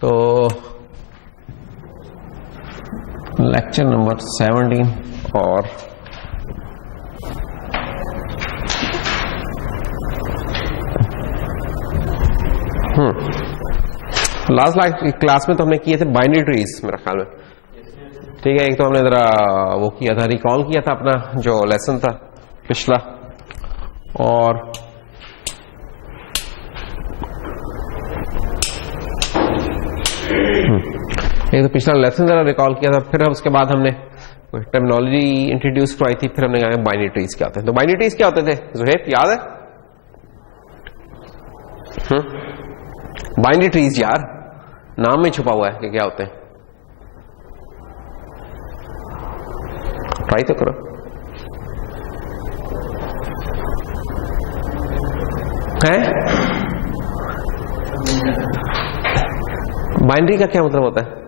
तो lecture number 17 और last class में तो हमने किए थे बाइनरी ट्रीज मेरे ख्याल में, ठीक है। एक तो हमने जरा वो किया था, रिकॉल किया था अपना जो लेसन था पिछला, और एक तो पिछला लेसन जरा रिकॉल किया था। फिर उसके बाद हमने टर्मिनोलॉजी इंट्रोड्यूस करवाई थी। फिर हमने कहा बाइनरी ट्रीज क्या होते हैं। तो बाइनरी ट्रीज क्या होते थे जुहैब, याद है? बाइनरी ट्रीज यार नाम में छुपा हुआ है कि क्या होते हैं, ट्राई तो करो। है बाइनरी का क्या मतलब होता है?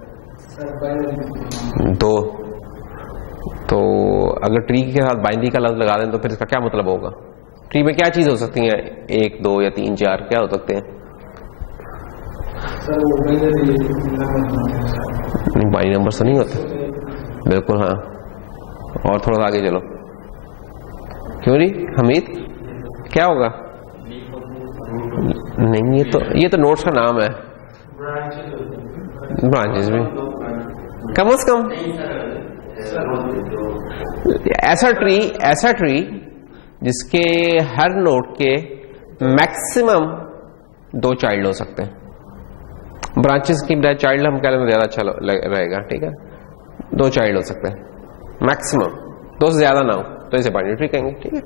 तो अगर ट्री के साथ बाइनरी का लफ्ज लगा दें तो फिर इसका क्या मतलब होगा? ट्री में क्या चीज हो सकती है? 1, 2 या 3, 4 क्या हो सकते हैं? नहीं, बाइनरी नंबर से नहीं होते बिल्कुल। हाँ, और थोड़ा सा आगे चलो। क्यों नहीं हमीद, क्या होगा? नहीं, ये तो नोट्स का नाम है। ब्रांचेस भी कम से कम ऐसा ट्री जिसके हर नोड के मैक्सिमम 2 चाइल्ड हो सकते हैं। ब्रांचेस की बजाय चाइल्ड हम कह लें ज्यादा अच्छा रहेगा, ठीक है। 2 चाइल्ड हो सकते हैं मैक्सिमम, 2 से ज्यादा ना हो तो इसे बाइनरी ट्री कहेंगे, ठीक है।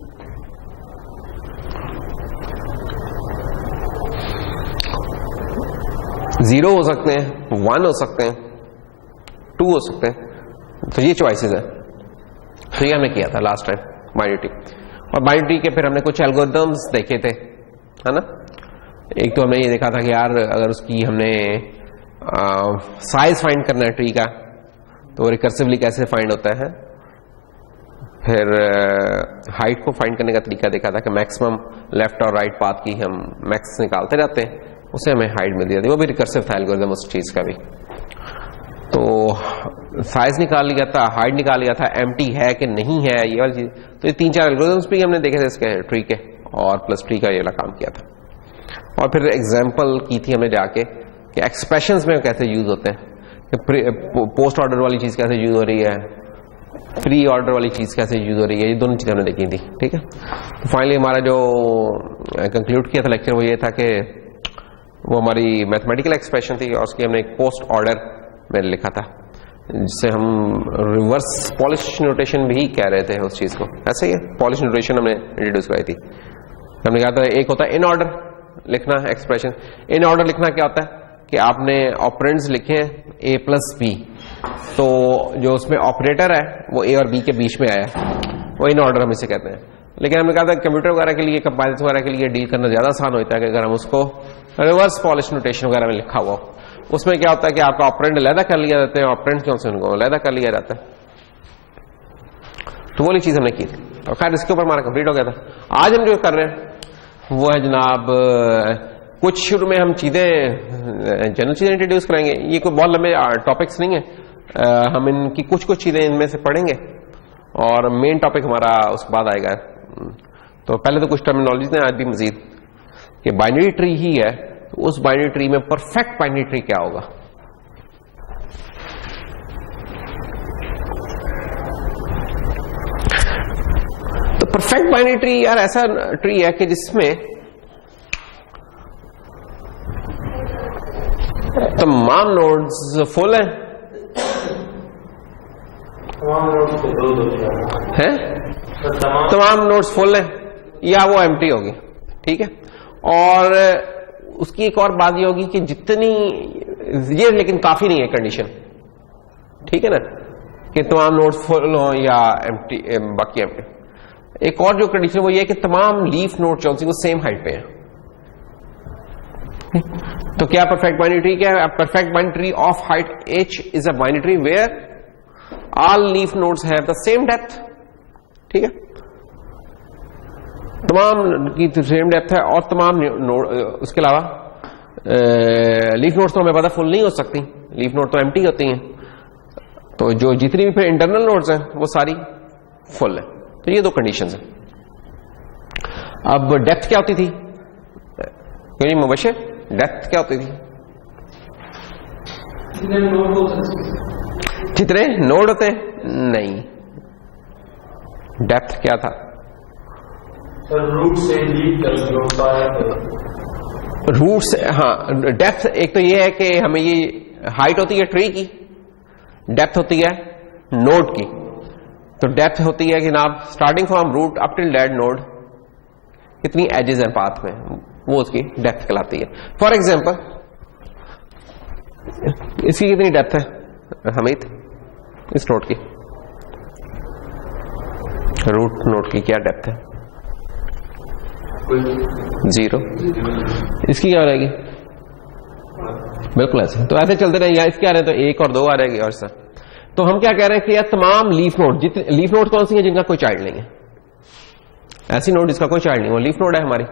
जीरो हो सकते हैं, 1 हो सकते हैं, 2 हो सकते हैं। तो ये चॉइसेस है। तो ये हमने किया था लास्ट टाइम बाइनरी ट्री। और बाइनरी ट्री के फिर हमने कुछ एल्गोरिथम्स देखे थे, है ना। एक तो हमने ये देखा था कि यार अगर उसकी हमने साइज फाइंड करना है ट्री का तो रिकर्सिवली कैसे फाइंड होता है। फिर हाइट को फाइंड करने का तरीका देखा था कि मैक्सिमम लेफ्ट और राइट पाथ की हम मैक्स निकालते रहते हैं, उसे हमें हाइट मिल जाती है। वो भी रिकर्सिव था एल्गोरिथम उस चीज का भी। तो साइज निकाल लिया था, हाइट निकाल लिया था, एम्प्टी है कि नहीं है, ये वाली चीज। तो ये 3-4 एल्गोरिथम्स भी हमने देखे थे इसके ट्री के, और प्लस ट्री का ये वाला काम किया था। और फिर एग्जांपल की थी हमने जाके कि एक्सप्रेशंस में कैसे यूज होते हैं, कि पोस्ट ऑर्डर वाली चीज कैसे यूज हो रही है, प्री ऑर्डर वाली चीज कैसे यूज हो रही है। ये दोनों चीजें हमने देखी थी, ठीक है। तो फाइनली हमारा जो कंक्लूड किया था लेक्चर वो ये था कि वो हमारी मैथमेटिकल एक्सप्रेशन थी और उसकी हमने एक पोस्ट ऑर्डर में लिखा था, जिससे हम रिवर्स पॉलिश नोटेशन भी कह रहे थे उस चीज को। ऐसे ही है, पॉलिश नोटेशन हमने इंट्रोड्यूस कराई थी। हमने कहा था एक होता है इन ऑर्डर लिखना एक्सप्रेशन। इन ऑर्डर लिखना क्या होता है कि आपने ऑपरेंड्स लिखे a प्लस बी, तो जो उसमें ऑपरेटर है वो a और b के बीच में आया, वो इन ऑर्डर हम इसे कहते हैं। लेकिन हमने कहा था कंप्यूटर वगैरह के लिए, कंपाइलर्स वगैरह के लिए डील करना ज्यादा आसान होता है कि अगर हम उसको रिवर्स पॉलिश नोटेशन वगैरह में लिखा हुआ। उसमें क्या होता है कि आपका ऑपरेंड अलग कर लिया जाते हैं, ऑपरेंड जो से उनको अलग कर लिया जाता है। तो वो वाली चीज हमने की थी, और खैर इसके ऊपर हमारा कंप्लीट हो गया था। आज हम जो कर रहे हैं वो है जनाब, कुछ शुरू में हम चीजें जनरल चीजें इंट्रोड्यूस कराएंगे। ये कोई बहुत लंबे टॉपिक्स नहीं है, हम इनकी कुछ चीजें इनमें से पढ़ेंगे और मेन टॉपिक हमारा उसके बाद आएगा। तो पहले तो कुछ टर्मिनोलॉजी ने आज भी मजीद कि बाइनरी ट्री ही है, तो उस बाइनरी ट्री में परफेक्ट बाइनरी ट्री क्या होगा। तो परफेक्ट बाइनरी ट्री यार ऐसा ट्री है कि जिसमें तमाम नोड्स फुल हैं, तमाम नोड्स फुल हैं या वो एम्प्टी होगी, ठीक है। और उसकी एक और बात ये होगी कि जितनी ये, लेकिन काफी नहीं है कंडीशन, ठीक है ना, कि तमाम नोड्स फुल हो या एम्प्टी, बाकी एम्प्टी। एक और जो कंडीशन वो ये है कि तमाम लीफ नोड जो वो सेम हाइट पे हैं। तो क्या परफेक्ट बाइनरी ट्री क्या है? Perfect binary tree of height h is a binary tree where all leaf nodes have the same depth, ठीक है। तमाम की सेम डेप्थ है और तमाम नोड, उसके अलावा लीफ नोड्स तो हमें पता फुल नहीं हो सकती, लीफ नोड तो एम्प्टी होती हैं, तो जो जितनी भी फिर इंटरनल नोड्स हैं वो सारी फुल है। तो ये दो कंडीशंस हैं। अब डेप्थ क्या होती थी, क्यों नहीं मुबशिर, डेप्थ क्या होती थी? जितने नोड होते नहीं, डेप्थ क्या था? रूट से लीफ होता है, रूट से, हाँ डेप्थ एक तो ये है कि हमें ये हाइट होती है ट्री की, डेप्थ होती है नोड की। तो डेप्थ होती है कि ना starting from root up till dead node कितनी एजेस हैं पाथ में, वो उसकी डेप्थ कहलाती है। फॉर एग्जांपल इसकी कितनी डेप्थ है हमीद, इस नोड की, रूट नोड की क्या डेप्थ है? 0। इसकी क्या हो रहेगी? बिल्कुल ऐसे। तो ऐसे चलते रहे, या इसके आ रहे हैं तो 1 और 2 आ रहेगी और सर। तो हम क्या कह रहे हैं कि यार तमाम लीफ नोड, जितने लीफ नोड कौन सी है जिनका कोई चाइल्ड नहीं है, ऐसी नोड जिसका कोई चाइल्ड नहीं, वो लीफ नोड है हमारी।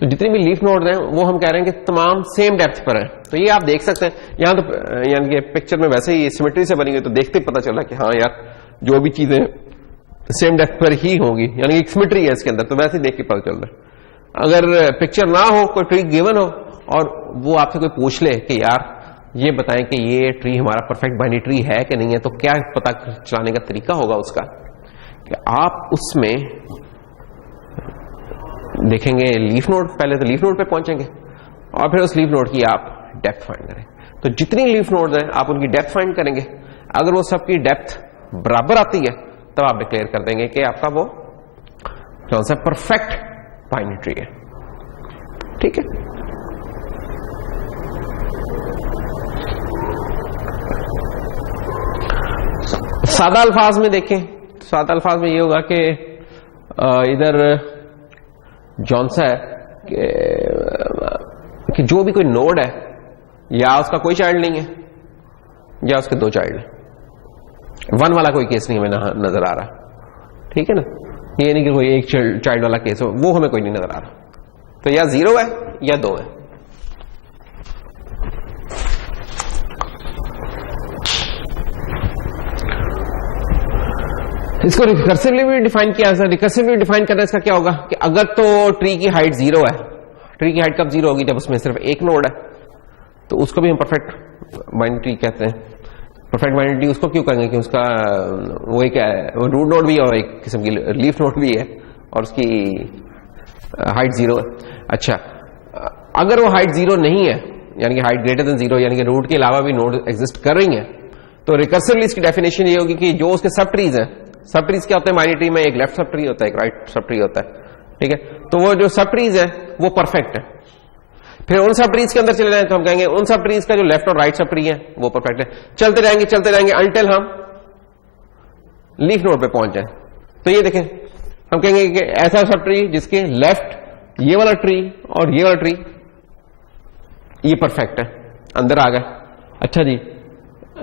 तो जितनी भी लीफ नोड हैं वो हम कह रहे हैं कि तमाम सेम डेप्थ पर है। तो ये आप देख सकते हैं यहां, तो यानी कि पिक्चर में वैसे ही सिमेट्री से बनी हुई, तो देखते ही पता चल रहा है कि हाँ यार जो भी चीजें सेम डेप्थ पर ही होंगी, यानी कि सिमेट्री है इसके अंदर, तो वैसे ही देख के पता चल रहा है। अगर पिक्चर ना हो, कोई ट्री गिवन हो और वो आपसे कोई पूछ ले कि यार ये बताएं कि ये ट्री हमारा परफेक्ट बाइनरी ट्री है कि नहीं है, तो क्या पता चलाने का तरीका होगा उसका कि आप उसमें देखेंगे लीफ नोड, पहले तो लीफ नोड पे पहुंचेंगे और फिर उस लीफ नोड की आप डेप्थ फाइंड करें। तो जितनी लीफ नोड हैं आप उनकी डेप्थ फाइंड करेंगे, अगर वो सबकी डेप्थ बराबर आती है तब आप डिक्लेयर कर देंगे कि आपका वो कौन सा परफेक्ट बाइनरी ट्री है। ठीक है, सादा अल्फाज में देखें, सादा अल्फाज में ये होगा कि इधर जौन सा है कि जो भी कोई नोड है या उसका कोई चाइल्ड नहीं है या उसके 2 चाइल्ड है, 1 वाला कोई केस नहीं हमें नजर आ रहा। ठीक है ना, ये नहीं कि कोई एक चाइल्ड वाला केस हो, वो हमें कोई नहीं नजर आ रहा। तो या 0 है या 2 है। इसको रिकर्सिवली भी डिफाइन किया है। रिकर्सिवली डिफाइन करना इसका क्या होगा कि अगर तो ट्री की हाइट 0 है, ट्री की हाइट कब 0 होगी? जब उसमें सिर्फ एक नोड है, तो उसको भी हम परफेक्ट बाइनरी ट्री कहते हैं। परफेक्ट बाइनरी ट्री उसको क्यों कहेंगे कि उसका वो क्या है, रूट नोड भी है और एक किस्म की लीफ नोड भी है और उसकी हाइट 0 है। अच्छा, अगर वो हाइट 0 नहीं है, यानी कि हाइट ग्रेटर देन 0, यानी कि रूट के अलावा भी नोड एग्जिस्ट कर रही है, तो रिकर्सिवली इसकी डेफिनेशन ये होगी कि जो उसके सब ट्रीज हैं, सब ट्रीज क्या होते हैं बाइनरी ट्री में? एक लेफ्ट सब ट्री होता है, एक राइट सब ट्री होता है। ठीक है, तो वो जो सब ट्रीज है वो परफेक्ट है। फिर उन सब ट्रीज के अंदर चले जाएं तो हम कहेंगे उन सब ट्रीज का जो लेफ्ट और राइट सब ट्री है वो परफेक्ट है। चलते रहेंगे अनटिल हम लीफ नोड पे पहुंच जाए। तो ये देखें, हम कहेंगे कि ऐसा सब ट्री जिसके लेफ्ट ये वाला ट्री और ये वाला ट्री ये परफेक्ट है, अंदर आ गए। अच्छा जी,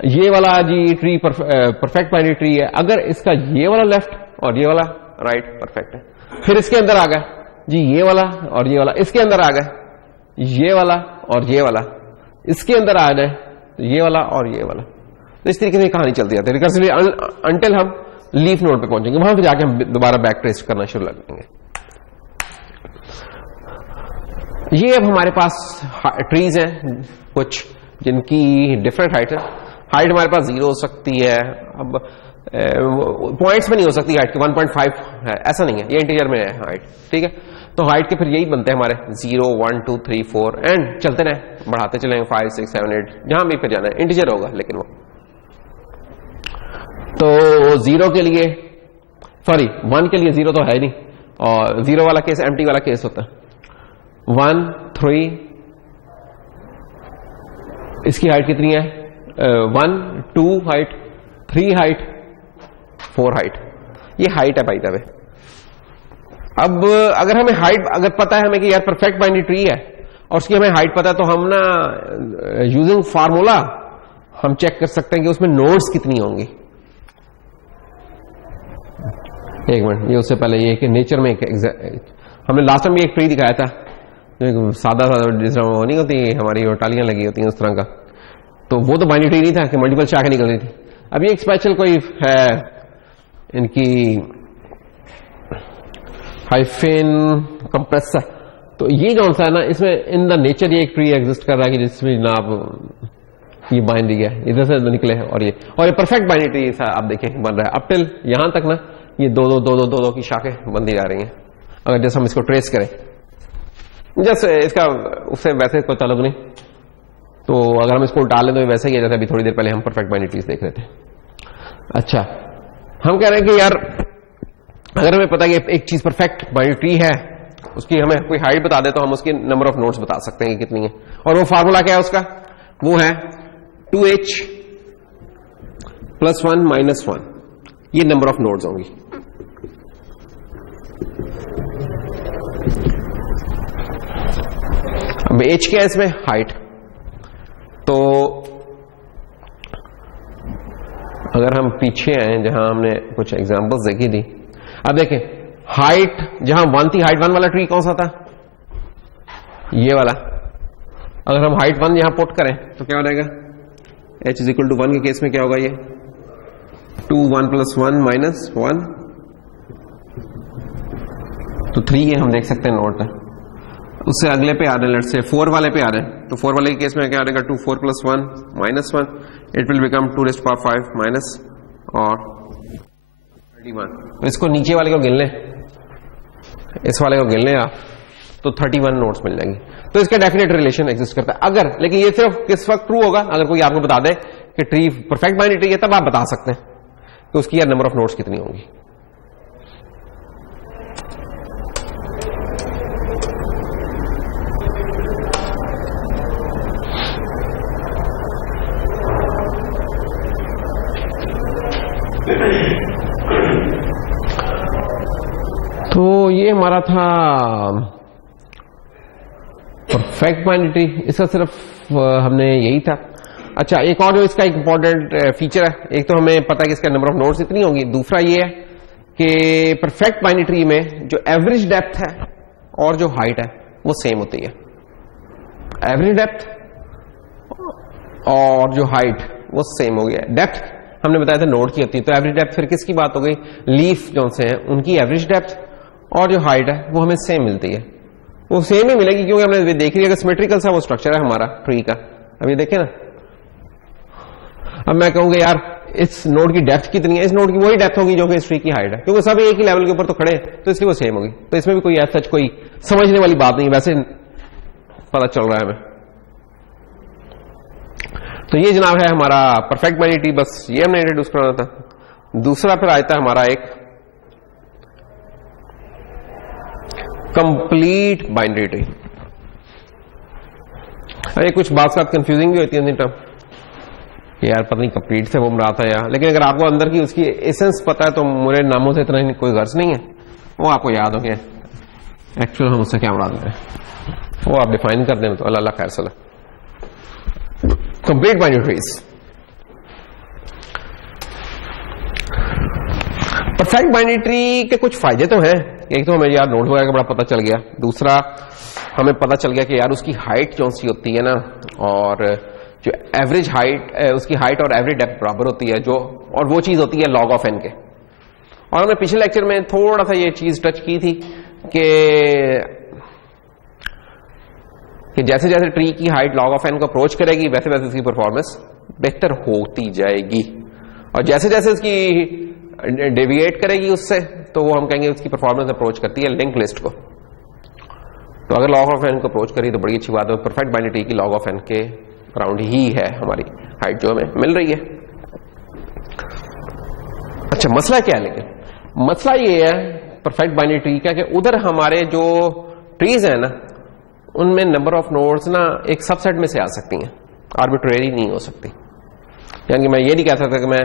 ये वाला G tree perfect binary tree है अगर इसका ये वाला लेफ्ट और ये वाला राइट परफेक्ट है। फिर इसके अंदर आ गए जी ये वाला और ये वाला, इसके अंदर आ गए ये वाला और ये वाला, इसके अंदर आ गए ये वाला और ये वाला। तो इस तरीके से कहानी चलती जाती है रिकर्सिवली अंटिल हम लीफ नोड पे पहुंचेंगे, वहां पे जाके हम दोबारा बैक ट्रेस करना शुरू करेंगे। ये अब हमारे पास ट्रीज हैं कुछ जिनकी डिफरेंट हाइट है। हाइट हमारे पास 0 हो सकती है, अब पॉइंट्स में नहीं हो सकती हाइट की 1.5 है, ऐसा नहीं है, ये इंटीजर में है हाइट। ठीक है, तो हाइट के फिर यही बनते हैं हमारे 0 1 2 3 4 एंड चलते रहे, बढ़ाते चलेंगे 5 6 7 8 जहां भी फिर जाना है, इंटीजर होगा लेकिन वो। तो 0 के लिए, सॉरी 1 के लिए 0 तो है नहीं, और 0 वाला केस एम्प्टी वाला केस होता है। 1 3, इसकी हाइट कितनी है? 1 2 हाइट, 3 हाइट, 4 हाइट, ये हाइट है भाई तब। अब अगर हमें हाइट अगर पता है हमें कि यार परफेक्ट बाइनरी ट्री है और उसकी हमें हाइट पता है, तो हम ना यूजिंग फार्मूला हम चेक कर सकते हैं कि उसमें नोड्स कितनी होंगी। एक मिनट, ये उससे पहले ये कि नेचर में हमने लास्ट टाइम भी एक ट्री दिखाया था, सादा जिस तरह वो नहीं होती हमारी टालियां लगी होती हैं उस तरह का, तो वो तो बाइनरी ट्री नहीं था कि मल्टीपल शाखें निकल रही थी। अब ये एक स्पेशल कोई है इनकी हाइफेन कंप्रेसर, तो ये कौन सा है ना, इसमें इन द नेचर ये एक ट्री एग्जिस्ट कर रहा है कि जिसमें जनाब ये बाइनरी है इधर से निकले है, और ये परफेक्ट बाइनरी ट्री आप देखें बन रहा है। अब टिल यहां तक ना ये दो की शाखें बनती जा रही हैं। अगर जैसे हम इसको ट्रेस करें, जैसे इसका उससे वैसे कोई ताल्लुक नहीं, तो अगर हम इसको उल्टा लें तो वैसे ही है जैसे अभी थोड़ी देर पहले हम परफेक्ट बाइनरी ट्रीज देख रहे थे। अच्छा, हम कह रहे हैं कि यार अगर हमें पता है कि एक चीज परफेक्ट बाइनरी ट्री है, उसकी हमें कोई हाइट बता दे तो हम उसकी नंबर ऑफ नोड्स बता सकते हैं कि कितनी है, और वो फार्मूला क्या है उसका, वो है 2h + 1 - 1, ये नंबर ऑफ नोड्स होंगी। अब h क्या है इसमें, हाइट। तो अगर हम पीछे आए जहां हमने कुछ एग्जांपल्स देखी थी, अब देखें हाइट जहां 1 थी, हाइट 1 वाला ट्री कौन सा था, ये वाला। अगर हम हाइट 1 यहां पुट करें तो क्या हो जाएगा, h = 1 के केस में क्या होगा, ये 2 1 + 1 - 1, तो 3 ये हम देख सकते हैं नोट है। उससे अगले पे आ रहे हैं, लेट्स से 4 वाले पे आ रहे हैं, तो 4 वाले के केस में क्या आएगा, 2 4 + 1 - 1, इट विल बिकम 2⁵ माइनस और 31। तो इसको नीचे वाले को गिन लें, इस वाले को गिन लें आप, तो 31 नोट्स मिल जाएंगी। तो इसका डेफिनेट रिलेशन एग्जिस्ट करता है। अगर, लेकिन ये सिर्फ किस वक्त ट्रू होगा, अगर कोई आपको बता दे कि ट्री परफेक्ट बाइनरी ट्री है, तब आप बता सकते हैं कि उसकी यार नंबर ऑफ नोट्स कितनी होंगी। तो ये हमारा था परफेक्ट बाइनरी ट्री, इसका सिर्फ हमने यही था। अच्छा, एक और जो इसका एक इंपॉर्टेंट फीचर है, एक तो हमें पता है कि इसका नंबर ऑफ नोड्स इतनी होंगी, दूसरा ये है कि परफेक्ट बाइनरी ट्री में जो एवरेज डेप्थ है और जो हाइट है वो सेम होती है। एवरेज डेप्थ और जो हाइट वो सेम हो गया। डेप्थ हमने बताया था नोड की होती है, तो एवरेज डेप्थ फिर किसकी बात हो गई, लीफ जो से है उनकी एवरेज डेप्थ और जो हाइट है वो हमें सेम मिलती है, वो सेम ही मिलेगी क्योंकि हमने देख लिया कि सिमेट्रिकल सा वो स्ट्रक्चर है हमारा ट्री का। अब ये देखें ना, अब मैं कहूंगा यार इस नोड की डेप्थ कितनी है, इस नोड की वही डेप्थ होगी जो कि इस ट्री की हाइट है, क्योंकि सब एक ही लेवल के ऊपर तो खड़े हैं, तो इसलिए वो सेम होगी। तो इसमें भी कोई ऐसा सच कोई समझने वाली बात नहीं, वैसे पता चल रहा है हमें। तो ये जनाब है हमारा परफेक्ट बाइनरी ट्री, बस ये हमने इंट्रोड्यूस करना था। दूसरा फिर आता है हमारा एक कंप्लीट बाइनरी ट्री। अरे कुछ बात साथ कंफ्यूजिंग भी होती है टर्म, यार पता नहीं कंप्लीट से वो मरा था यार, लेकिन अगर आपको अंदर की उसकी एसेंस पता है तो मेरे नामों से इतना कोई गर्ज नहीं है, वो आपको याद हो गया एक्चुअल हम उससे क्या मुराद हैं, वो आप डिफाइन कर दें तो अल्लाह खैर सला। Complete binary trees, perfect binary tree के कुछ फायदे तो हैं। एक तो हमें यार नोड वगैरह का बड़ा पता चल गया, दूसरा हमें पता चल गया कि यार उसकी हाइट जो सी होती है ना, और जो एवरेज हाइट उसकी हाइट और एवरेज डेप्थ बराबर होती है, जो और वो चीज होती है log ऑफ n के। और हमने पिछले लेक्चर में थोड़ा सा ये चीज टच की थी कि जैसे जैसे ट्री की हाइट log ऑफ n को अप्रोच करेगी वैसे वैसे उसकी परफॉर्मेंस बेहतर होती जाएगी, और जैसे जैसे उसकी डेविएट करेगी उससे तो वो हम कहेंगे उसकी परफॉर्मेंस अप्रोच करती है लिंक लिस्ट को। तो अगर log ऑफ n को अप्रोच करी तो बड़ी अच्छी बात है, परफेक्ट बाइनरी ट्री की log ऑफ n के अराउंड ही है हमारी हाइट जो हमें मिल रही है। अच्छा, मसला क्या है, लेकिन मसला ये है परफेक्ट बाइनरी ट्री का कि उधर हमारे जो ट्रीज है ना उनमें नंबर ऑफ नोड्स ना एक सबसेट में से आ सकती हैं, आर्बिट्रेरी नहीं हो सकती। यानी कि मैं ये नहीं कह सकता कि मैं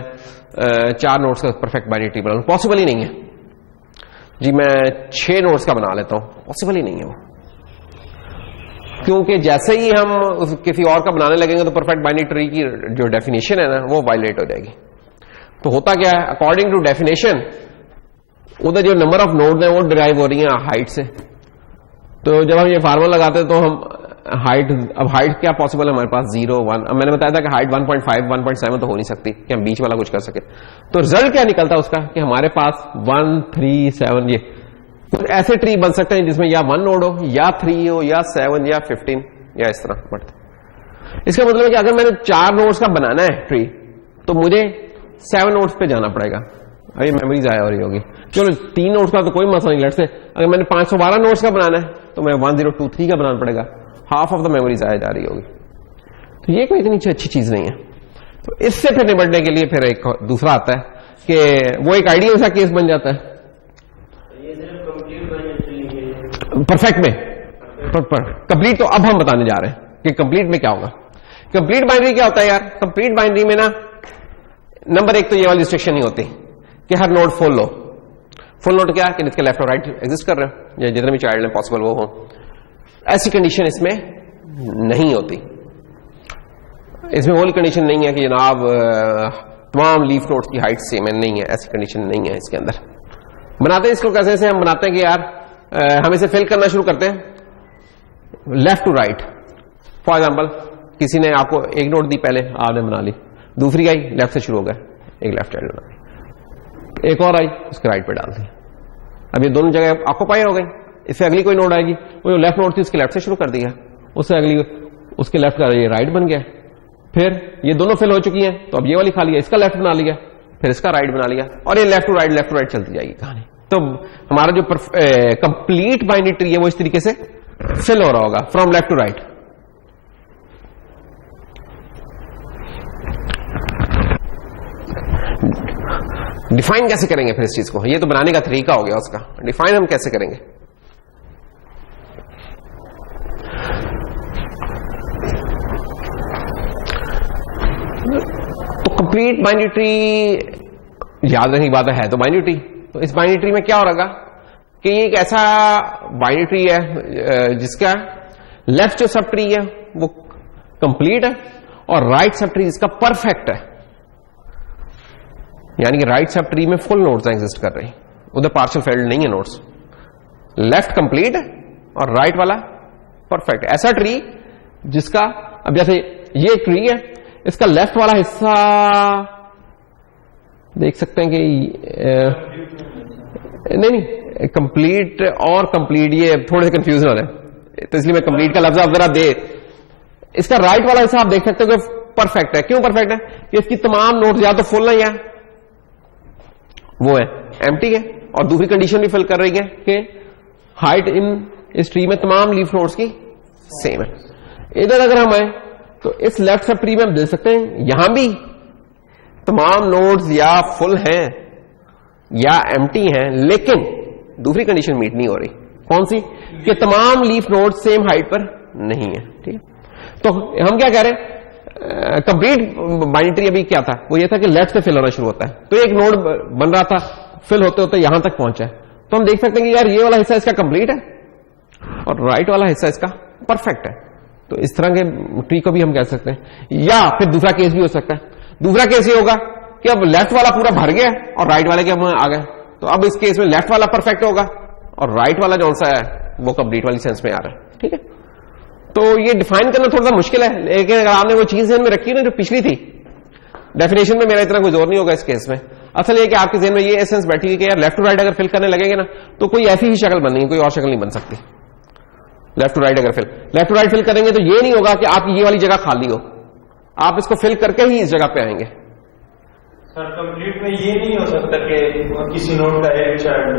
4 नोड्स का परफेक्ट बाइनरी ट्री बना लूं, पॉसिबल ही नहीं है जी। मैं 6 नोड्स का बना लेता हूं, पॉसिबल ही नहीं है वो, क्योंकि जैसे ही हम किसी और का बनाने लगेंगे तो परफेक्ट बाइनरी ट्री की जो डेफिनेशन है ना वो वायलेट हो जाएगी। तो होता क्या है, अकॉर्डिंग टू डेफिनेशन उधर जो नंबर ऑफ नोड है वो डिराइव हो रही है हाइट से, तो जब हम ये फार्मूला लगाते हैं तो हम हाइट, अब हाइट क्या पॉसिबल है हमारे पास 0, 1, अब मैंने बताया था कि हाइट 1.5, 1.7 तो हो नहीं सकती कि हम बीच वाला कुछ कर सके। तो रिजल्ट क्या निकलता है उसका कि हमारे पास 1, 3, 7 ये ऐसे ट्री बन सकते हैं जिसमें या 1 नोड हो या 3 हो या 7 या 15 या इस तरह बढ़ते। इसका मतलब है कि अगर मैंने 4 नोड्स का बनाना है ट्री तो मुझे 7 नोड्स पे जाना पड़ेगा। अभी मेमोरी जाया हो रही होगी। चलो 3 नोड्स का तो कोई मसला नहीं, लेट से अगर मैंने 512 नोड्स का बनाना है तो मैं 1023 का बनाना पड़ेगा, हाफ ऑफ द मेमोरी जाया जा रही होगी। तो ये कोई इतनी अच्छी चीज नहीं है। तो इससे फिर निपटने के लिए फिर एक दूसरा आता है कि वो एक आइडियल सा केस बन जाता है परफेक्ट में। कंप्लीट तो अब हम बताने जा रहे हैं कि कंप्लीट में क्या होगा। कंप्लीट बाइनरी क्या होता है यार? कंप्लीट बाइनरी में ना नंबर 1 तो ये वाली रिस्ट्रिक्शन नहीं होती कि हर नोड फुल हो। फुल नोड क्या कि जिसके लेफ्ट और राइट एग्जिस्ट कर रहे हो या जितने भी चाइल्ड है पॉसिबल वो हो, ऐसी कंडीशन इसमें नहीं होती। इसमें वो कंडीशन नहीं है कि जनाब तमाम लीफ नोड्स की हाइट सेम है, नहीं है, ऐसी कंडीशन नहीं है इसके अंदर। बनाते हैं इसको कैसे? हम बनाते हैं कि यार हम इसे फिल करना शुरू करते हैं left to right. For example किसी ने आपको एक नोट दी, पहले आपने बना ली, दूसरी आई लेफ्ट से शुरू हो गया, एक लेफ्ट चाइल्ड बना ली, एक और आई उसके राइट पे डाल दी। अब ये दोनों जगह ऑक्यूपाई हो गई। इससे अगली कोई नोड आएगी, वो जो लेफ्ट नोड थी उसके लेफ्ट से शुरू कर दिया, उससे अगली उसके लेफ्ट का ये राइट बन गया। फिर ये दोनों फिल हो चुकी हैं तो अब ये वाली खाली है, इसका लेफ्ट बना लिया, फिर इसका राइट बना लिया, और ये लेफ्ट टू राइट चलती जाएगी कहानी। तो हमारा जो कंप्लीट बाइनरी ट्री है वो इस तरीके से फिल हो रहा होगा from left to right. Define कैसे करेंगे फिर इस चीज को? ये तो बनाने का तरीका हो गया उसका। डिफाइन हम कैसे करेंगे? तो कंप्लीट बाइनरी ट्री याद रखने की बात है तो बाइनरी ट्री। तो इस बाइनरी ट्री में क्या हो रहा कि ये एक ऐसा बाइनरी ट्री है जिसका लेफ्ट जो सब ट्री है वो कंप्लीट है और राइट सब ट्री जिसका परफेक्ट है। यानी कि राइट सब ट्री में फुल नोड्स एग्जिस्ट कर रही, उधर पार्शियल फेल्ड नहीं है नोड्स। लेफ्ट कंप्लीट है और राइट वाला परफेक्ट। ऐसा ट्री जिसका, अब जैसे ये ट्री है, इसका लेफ्ट वाला हिस्सा देख सकते हैं कि नहीं कंप्लीट और कंप्लीट ये थोड़े से कंफ्यूजन हो रहे हैं, तो इसलिए मैं कंप्लीट का लफ्ज आप जरा दे। इसका राइट वाला हिस्सा आप देख सकते हो कि परफेक्ट है। क्यों परफेक्ट है? कि इसकी तमाम नोड्स या तो फुल है या वो है एम्प्टी है, और दूसरी कंडीशन भी फिल कर रही है कि हाइट इन इस ट्री में तमाम लीफ नोड्स की सेम है। इधर अगर हम आए तो इस लेफ्ट सब ट्री में हम देख सकते हैं यहां भी तमाम नोड्स या फुल हैं या एम्प्टी हैं, लेकिन दूसरी कंडीशन मीट नहीं हो रही। कौन सी? कि तमाम लीफ नोड सेम हाइट पर नहीं है। ठीक है, तो हम क्या कह रहे हैं? कंप्लीट बाइनरी ट्री अभी क्या था? वो ये था कि लेफ्ट से फिल होना शुरू होता है। तो एक नोड बन रहा था, फिल होते होते यहां तक पहुंचा है, तो हम देख सकते हैं कि यार ये वाला हिस्सा इसका कंप्लीट है और राइट वाला हिस्सा इसका परफेक्ट है। तो इस तरह के ट्री को भी हम कह सकते हैं। या फिर दूसरा केस भी हो सकता है। दूसरा केस ये होगा कि अब लेफ्ट वाला पूरा भर गया और राइट वाले के हम आ गए, तो अब इस केस में लेफ्ट वाला परफेक्ट होगा और राइट वाला जो सा है वो कंप्लीट वाली सेंस में आ रहा है। ठीक है, तो ये डिफाइन करना थोड़ा सा मुश्किल है, लेकिन अगर आपने वो चीज ज़हन में रखी ना जो पिछली थी, डेफिनेशन में मेरा इतना कोई जोर नहीं होगा इस केस में। असल ये कि आपके ज़हन में ये एसेंस बैठी है कि यार लेफ्ट टू राइट अगर फिल करने लगेंगे ना तो कोई ऐसी ही शक्ल बननी है, कोई और शक्ल नहीं बन सकती। लेफ्ट टू राइट अगर लेफ्ट टू राइट फिल करेंगे तो ये नहीं होगा कि आपकी ये वाली जगह खाली हो, आप इसको फिल करके ही इस जगह पे आएंगे। सर कंप्लीट में ये नहीं हो सकता कि किसी नोड का एक चाइल्ड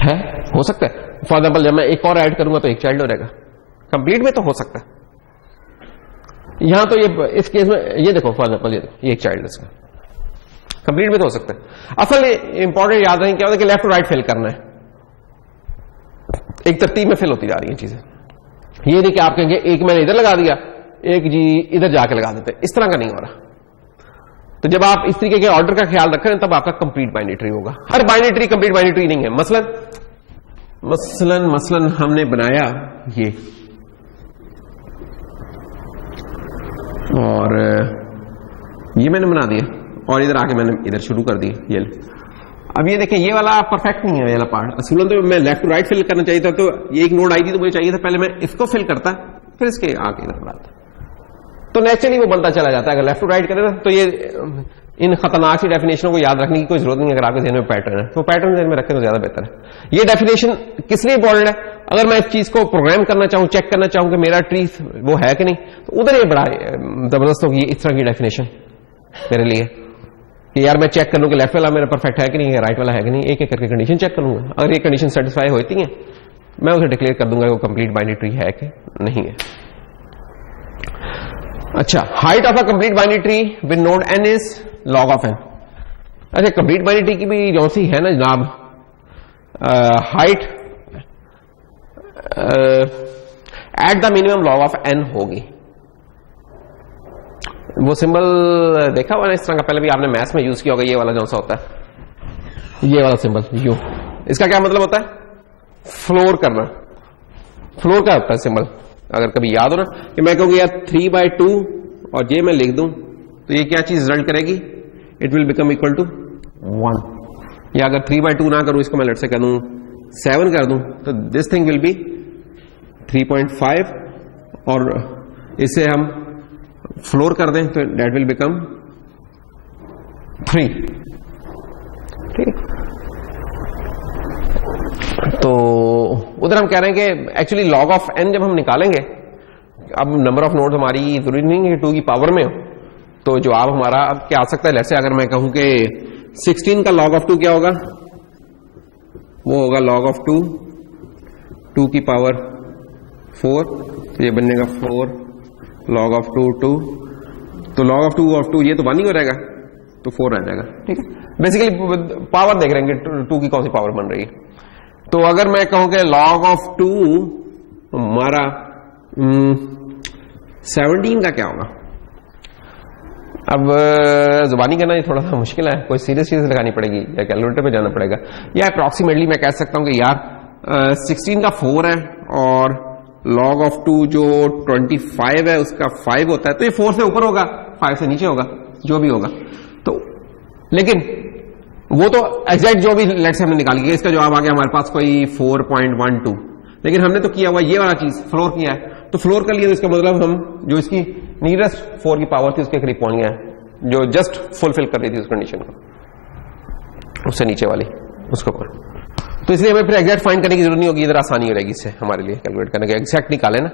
है, हो सकता है। फॉर एग्जाम्पल जब मैं एक और ऐड करूंगा तो एक चाइल्ड हो जाएगा। कंप्लीट में तो हो सकता है। यहां तो ये इस केस में ये देखो, फॉर एग्जाम्पल ये एक चाइल्ड इसका कंप्लीट में तो हो सकता है। असल इंपॉर्टेंट याद रखें क्या होता है कि लेफ्ट टू राइट फिल करना है, एक तरतीब में फिल होती जा रही है चीजें। ये नहीं कि आप कहेंगे एक मैंने इधर लगा दिया, एक जी इधर जाके लगा देते, इस तरह का नहीं हो रहा। तो जब आप इस तरीके के ऑर्डर का ख्याल रख रहे हैं तब आपका कंप्लीट बाइनरी ट्री होगा। हर binary tree complete binary tree नहीं है। मसलन हमने बनाया ये, और ये मैंने बना दिया और इधर आके मैंने इधर शुरू कर दी। ये अब ये देखिए, ये वाला परफेक्ट नहीं है, ये वाला पार्ट। असूलन तो मैं लेफ्ट टू राइट फिल करना चाहिए था, तो ये एक नोड आई थी तो मुझे चाहिए था पहले मैं इसको फिल करता, फिर इसके आगे इधर बढ़ाता, तो नेचुरली वो बनता चला जाता है। अगर लेफ्ट टू राइट करें ना, तो ये इन खतरनाक सी डेफिनेशनों को याद रखने की कोई जरूरत नहीं है। अगर आपके ध्यान में पैटर्न है तो पैटर्न ध्यान में रखें तो ज्यादा बेहतर है। ये डेफिनेशन किस लिए इंपॉर्टेंट है? अगर मैं इस चीज को प्रोग्राम करना चाहूं, चेक करना चाहूं कि मेरा ट्री वो है कि नहीं, तो उधर ये बड़ा जबरदस्त होगी इस तरह की डेफिनेशन मेरे लिए, कि यार मैं चेक कर लूं कि लेफ्ट वाला मेरा परफेक्ट है कि नहीं, राइट वाला है कि नहीं, एक एक करके कंडीशन चेक करूंगा। अगर ये कंडीशन सेटिस्फाई होती है, मैं उसे डिक्लेयर कर दूंगा वो कंप्लीट बाइनरी ट्री है कि नहीं है। अच्छा, height of a complete binary tree with node n is log of n। अच्छा, कंप्लीट बाइनरी ट्री की भी जो सी है ना जनाब, height at the minimum log of n होगी। वो सिंबल देखा हुआ ना इस तरह का, पहले भी आपने मैथ्स में यूज किया होगा, ये वाला जो सा होता है, ये वाला सिंबल u, इसका क्या मतलब होता है? फ्लोर करना। फ्लोर का होता है सिंबल। अगर कभी याद हो ना कि मैं कहूंगी यार 3/2 और ये मैं लिख दूं, तो ये क्या चीज रिजल्ट करेगी? It will become equal to 1। या अगर 3/2 ना करूं, इसको मैं लेट से कह दूं 7 कर दूं, तो दिस थिंग विल बी 3.5, और इसे हम फ्लोर कर दें तो दैट विल बिकम 3। ठीक, तो उधर हम कह रहे हैं कि एक्चुअली log ऑफ n जब हम निकालेंगे, अब नंबर ऑफ नोड्स हमारी जरूरी नहीं है 2 की पावर में हो, तो जवाब हमारा अब क्या आ सकता है? जैसे अगर मैं कहूं कि 16 का log ऑफ 2 क्या होगा? वो होगा log ऑफ 2 की पावर 4, तो ये बनेगा 4 log ऑफ 2 2, तो log ऑफ 2 ये तो 1 ही हो रहेगा, तो 4 रह जाएगा। ठीक है, बेसिकली पावर देख रहे हैं 2 की कौन सी पावर बन रही है। तो अगर मैं कहूं कि log ऑफ 2 हमारा 17 का क्या होगा? अब जुबानी करना ये थोड़ा सा मुश्किल है, कोई सीरियस चीज लगानी पड़ेगी या कैलकुलेटर पे जाना पड़ेगा, या अप्रॉक्सीमेटली मैं कह सकता हूं कि यार 16 का 4 है और log ऑफ 2 जो 25 है उसका 5 होता है, तो ये 4 से ऊपर होगा, 5 से नीचे होगा, जो भी होगा। तो लेकिन वो तो एग्जैक्ट जो भी लेट से हमने निकाल लिया, इसका जवाब आ गया हमारे पास कोई 4.12, लेकिन हमने तो किया हुआ ये वाला चीज फ्लोर किया है, तो फ्लोर कर लिया, तो इसका मतलब हम जो इसकी नियरेस्ट 4 की पावर थी उसके करीब पहुंच गए हैं, जो जस्ट फुलफिल कर रही थी उस कंडीशन को, उससे नीचे वाली उसको पर। तो इसलिए हमें फिर एग्जैक्ट फाइंड करने की जरूरत नहीं होगी, इधर आसानी हो रहेगी इससे हमारे लिए कैलकुलेट करने के, एग्जैक्ट निकाले ना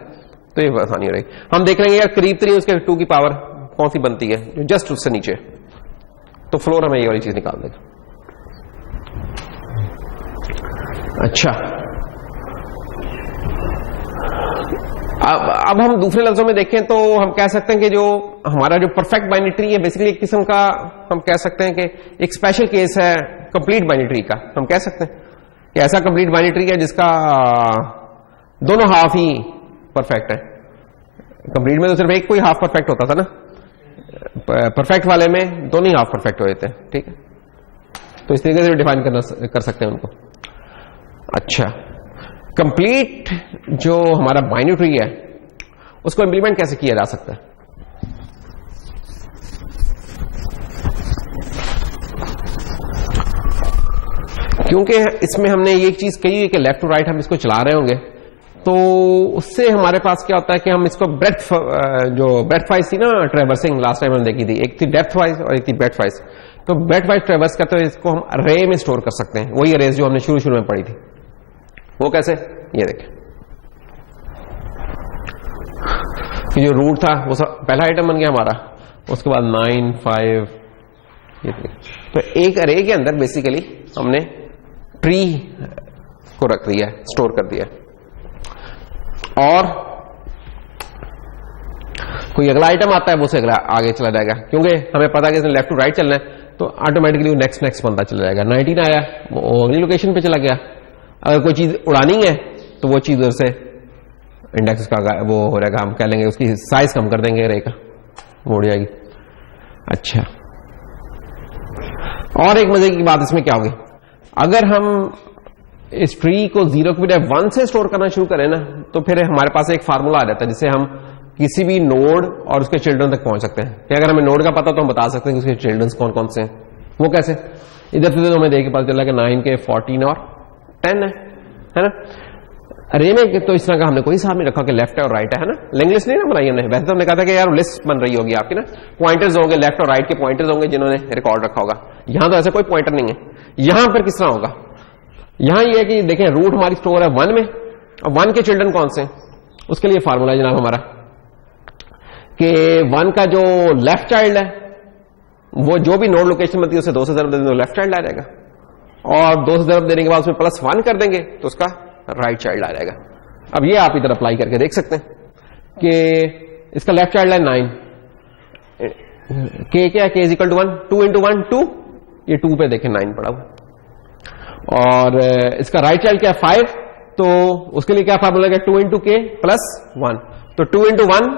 तो ये आसानी हो रहेगी। हम देख लेंगे यार करीब तरीब उसके 2 की पावर कौन सी बनती है जो जस्ट उससे नीचे, तो फ्लोर हमें ये वाली चीज निकाल देगा। अच्छा, अब हम दूसरे लफ्जों में देखें तो हम कह सकते हैं कि जो हमारा जो परफेक्ट बाइनरी ट्री है बेसिकली एक किस्म का हम कह सकते हैं कि एक स्पेशल केस है कंप्लीट बाइनरी ट्री का। हम कह सकते हैं कि ऐसा कंप्लीट बाइनरी ट्री है जिसका दोनों हाफ ही परफेक्ट है। कंप्लीट में तो सिर्फ एक कोई हाफ परफेक्ट होता था ना, परफेक्ट वाले में दोनों ही हाफ परफेक्ट होते थे। ठीक है, तो इस तरीके से डिफाइन कर सकते हैं उनको। अच्छा, कंप्लीट जो हमारा बाइनरी ट्री है उसको इंप्लीमेंट कैसे किया जा सकता है? क्योंकि इसमें हमने ये चीज कही है कि लेफ्ट टू राइट हम इसको चला रहे होंगे, तो उससे हमारे पास क्या होता है कि हम इसको ब्रेथ, जो ब्रेथ वाइज थी ना ट्रेवर्सिंग लास्ट टाइम हमने देखी थी, एक थी डेप्थ वाइज और एक थी ब्रेथ वाइज। तो ब्रेथ वाइज ट्रेवर्स करते हुए इसको हम अरे में स्टोर कर सकते हैं, वही अरेज जो हमने शुरू में पढ़ी थी। वो कैसे? ये देखें, जो रूट था वो पहला आइटम बन गया हमारा, उसके बाद 9 5, ये तो एक अरे के अंदर बेसिकली हमने ट्री को रख दिया, स्टोर कर दिया। और कोई अगला आइटम आता है वो से अगला आगे चला जाएगा, क्योंकि हमें पता है कि इसने लेफ्ट टू राइट चलना है, तो ऑटोमेटिकली वो नेक्स्ट बनता चला जाएगा। 19 आया वो अगली लोकेशन पे चला गया। अगर कोई चीज उड़ानी है तो वो चीज उधर से इंडेक्स का वो हो रहेगा, हम कह लेंगे उसकी साइज कम कर देंगे, अरे का वो उड़ जाएगी। अच्छा, और एक मजे की बात इसमें क्या होगी, अगर हम इस ट्री को 0 की बजाय 1 से स्टोर करना शुरू करें ना, तो फिर हमारे पास एक फार्मूला आ जाता है जिससे हम किसी भी नोड और उसके चिल्ड्रन तक पहुंच सकते हैं। कि अगर हमें नोड का पता तो हम बता सकते हैं कि उसके चिल्ड्रन कौन कौन से हैं। वो कैसे? इधर से तो हमें देख के पता चला कि 9 के 14 और 10 है ना। अरे में तो इस तरह का हमने कोई हिसाब नहीं रखा कि लेफ्ट और राइट है ना, लिंक लिस्ट नहीं ना बनाई हमने। वैसे तो हमने कहा था कि यार लिस्ट बन रही होगी आपकी ना, पॉइंटर्स होंगे लेफ्ट और राइट के पॉइंटर्स होंगे जिन्होंने रिकॉर्ड रखा होगा। यहां तो ऐसा कोई पॉइंटर नहीं है। यहां पर किस तरह होगा, यहां ये है कि देखें रूट हमारी स्टोर है 1 में, और 1 के चिल्ड्रन कौन से, उसके लिए फार्मूला है जनाब हमारा कि 1 का जो लेफ्ट चाइल्ड है वो जो भी नोड लोकेशन बनती है उसे 2 से ज़रूर दे देंगे तो लेफ्ट चाइल्ड आ जाएगा, और 2 से ज़रूर देने के बाद उसमें +1 कर देंगे तो उसका राइट चाइल्ड आ जाएगा। अब ये आप इधर अप्लाई करके देख सकते हैं कि इसका लेफ्ट चाइल्ड है 9, के क्या है, के इज इक्वल टू 1, 2 इंटू 1 2, ये 2 पे देखें 9 पड़ा हुआ, और इसका राइट चाइल्ड क्या है 5, तो उसके लिए क्या फार्मूला है 2 इंटू के +1, तो 2 इंटू 1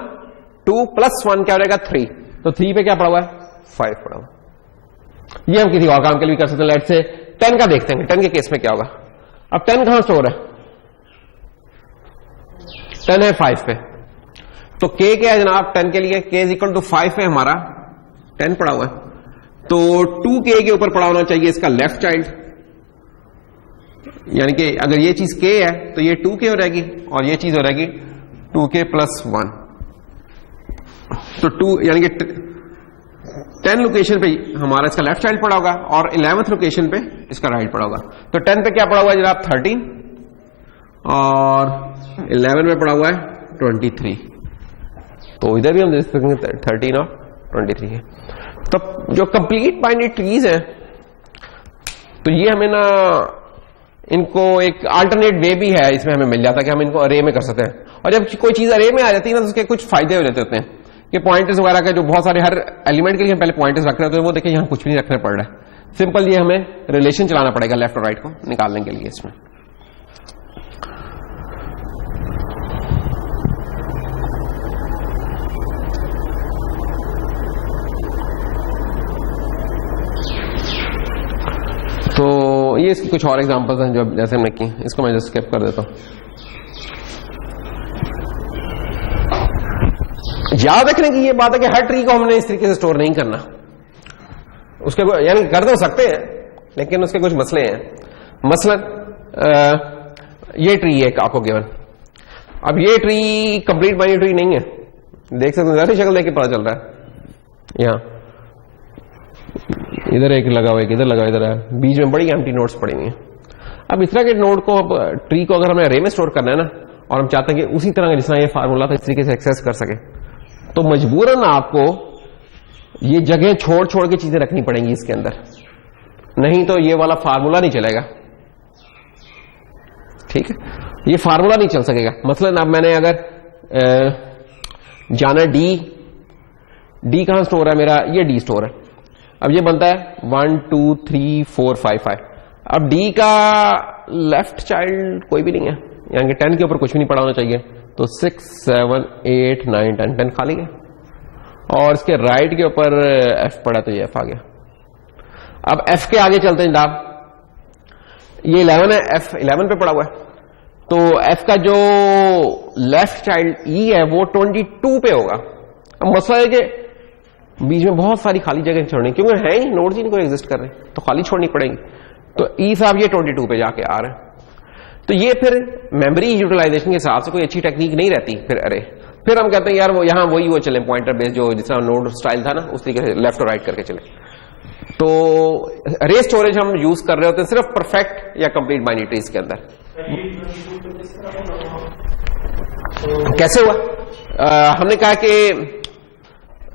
2 +1 क्या हो जाएगा 3, तो 3 पे क्या पड़ा हुआ है 5 पड़ा हुआ। ये हम किसी और काम के लिए भी कर सकते हैं। लेट से 10 का देखते हैं, 10 के केस में क्या होगा। अब 10 कहां स्टोर है, 10 है 5 पे, तो k क्या है जनाब 10 के लिए, k इज इक्वल टू 5 है हमारा 10 पड़ा हुआ है, तो 2k के ऊपर पड़ा होना चाहिए इसका लेफ्ट चाइल्ड, यानी कि अगर ये चीज k है तो ये 2k हो रहेगी और ये चीज हो रहेगी 2k +1, तो 2 यानी कि 10 लोकेशन पे हमारा इसका लेफ्ट चाइल्ड पड़ा होगा और 11th लोकेशन पे इसका राइट पड़ा होगा। तो 10 पे क्या पड़ा हुआ है जनाब 13, और 11 में पड़ा हुआ है 23, तो इधर भी हम देख सकते हैं 13 और 23 है। तो जो कंप्लीट बाइनरी ट्रीज है तो ये हमें ना इनको एक अल्टरनेट वे भी है, इसमें हमें मिल जाता है कि हम इनको अरे में कर सकते हैं, और जब कोई चीज अरे में आ जाती है ना तो उसके कुछ फायदे हो जाते होते हैं कि पॉइंटर्स वगैरह का जो बहुत सारे हर एलिमेंट के लिए हम पहले पॉइंटर्स रख रहे होते हैं, वो देखिए यहां कुछ भी नहीं रखना पड़ रहा है, सिंपल ये हमें रिलेशन चलाना पड़ेगा लेफ्ट और राइट को निकालने के लिए इसमें। तो ये इसकी कुछ और एग्जांपल्स हैं जो जैसे हमने की, इसको मैं जस्ट स्किप कर देता हूं। याद रखने की ये बात है कि हर ट्री को हमने इस तरीके से स्टोर नहीं करना, उसके यानी कर तो सकते हैं लेकिन उसके कुछ मसले हैं। मसलन ये ट्री है आपको गिवन, अब ये ट्री कंप्लीट बाइनरी ट्री नहीं है, देख सकते हैं जैसी शक्ल देख के पता चल रहा है, यहां इधर एक लगा हुआ है, इधर लगा हुआ, इधर है, बीच में बड़ी एम्प्टी नोड्स पड़ी हुई हैं। अब इस तरह के नोड को, अब ट्री को अगर हमें अरे में स्टोर करना है ना, और हम चाहते हैं कि उसी तरह जिस तरह ये फार्मूला था इस तरीके से एक्सेस कर सके, तो मजबूरन आपको ये जगह छोड़ छोड़ के चीजें रखनी पड़ेंगी इसके अंदर, नहीं तो ये वाला फार्मूला नहीं चलेगा। ठीक है, ये फार्मूला नहीं चल सकेगा। मसलन अब मैंने अगर जाना डी कहां स्टोर है मेरा, ये डी स्टोर है, अब ये बनता है 1 2 3 4 5 5। अब डी का लेफ्ट चाइल्ड कोई भी नहीं है, यानी कि 10 के ऊपर कुछ भी नहीं पड़ा होना चाहिए, तो 6 7 8 9 10 10 खाली है, और इसके राइट के ऊपर एफ पड़ा तो ये एफ आ गया। अब एफ के आगे चलते हैं जनाब, ये 11 है, एफ 11 पे पड़ा हुआ है, तो एफ का जो लेफ्ट चाइल्ड ई है वो 22 पे होगा। अब मसला है कि बीच में बहुत सारी खाली जगह छोड़नी, क्योंकि है ही नोड्स ही नहीं कोई एग्जिस्ट कर रहे, तो खाली छोड़नी पड़ेगी, तो ई साहब ये 22 पे जाके आ रहे हैं, तो ये फिर मेमोरी यूटिलाइजेशन के हिसाब से कोई अच्छी टेक्निक नहीं रहती फिर अरे। फिर हम कहते हैं यार वो यहां वही वो चले पॉइंटर बेस, जो जिस तरह नोड स्टाइल था ना उस तरीके से लेफ्ट और राइट करके चले। तो अरे स्टोरेज हम यूज कर रहे होते हैं सिर्फ परफेक्ट या कंप्लीट बाइनरी ट्रीज के अंदर। कैसे हुआ? हमने कहा कि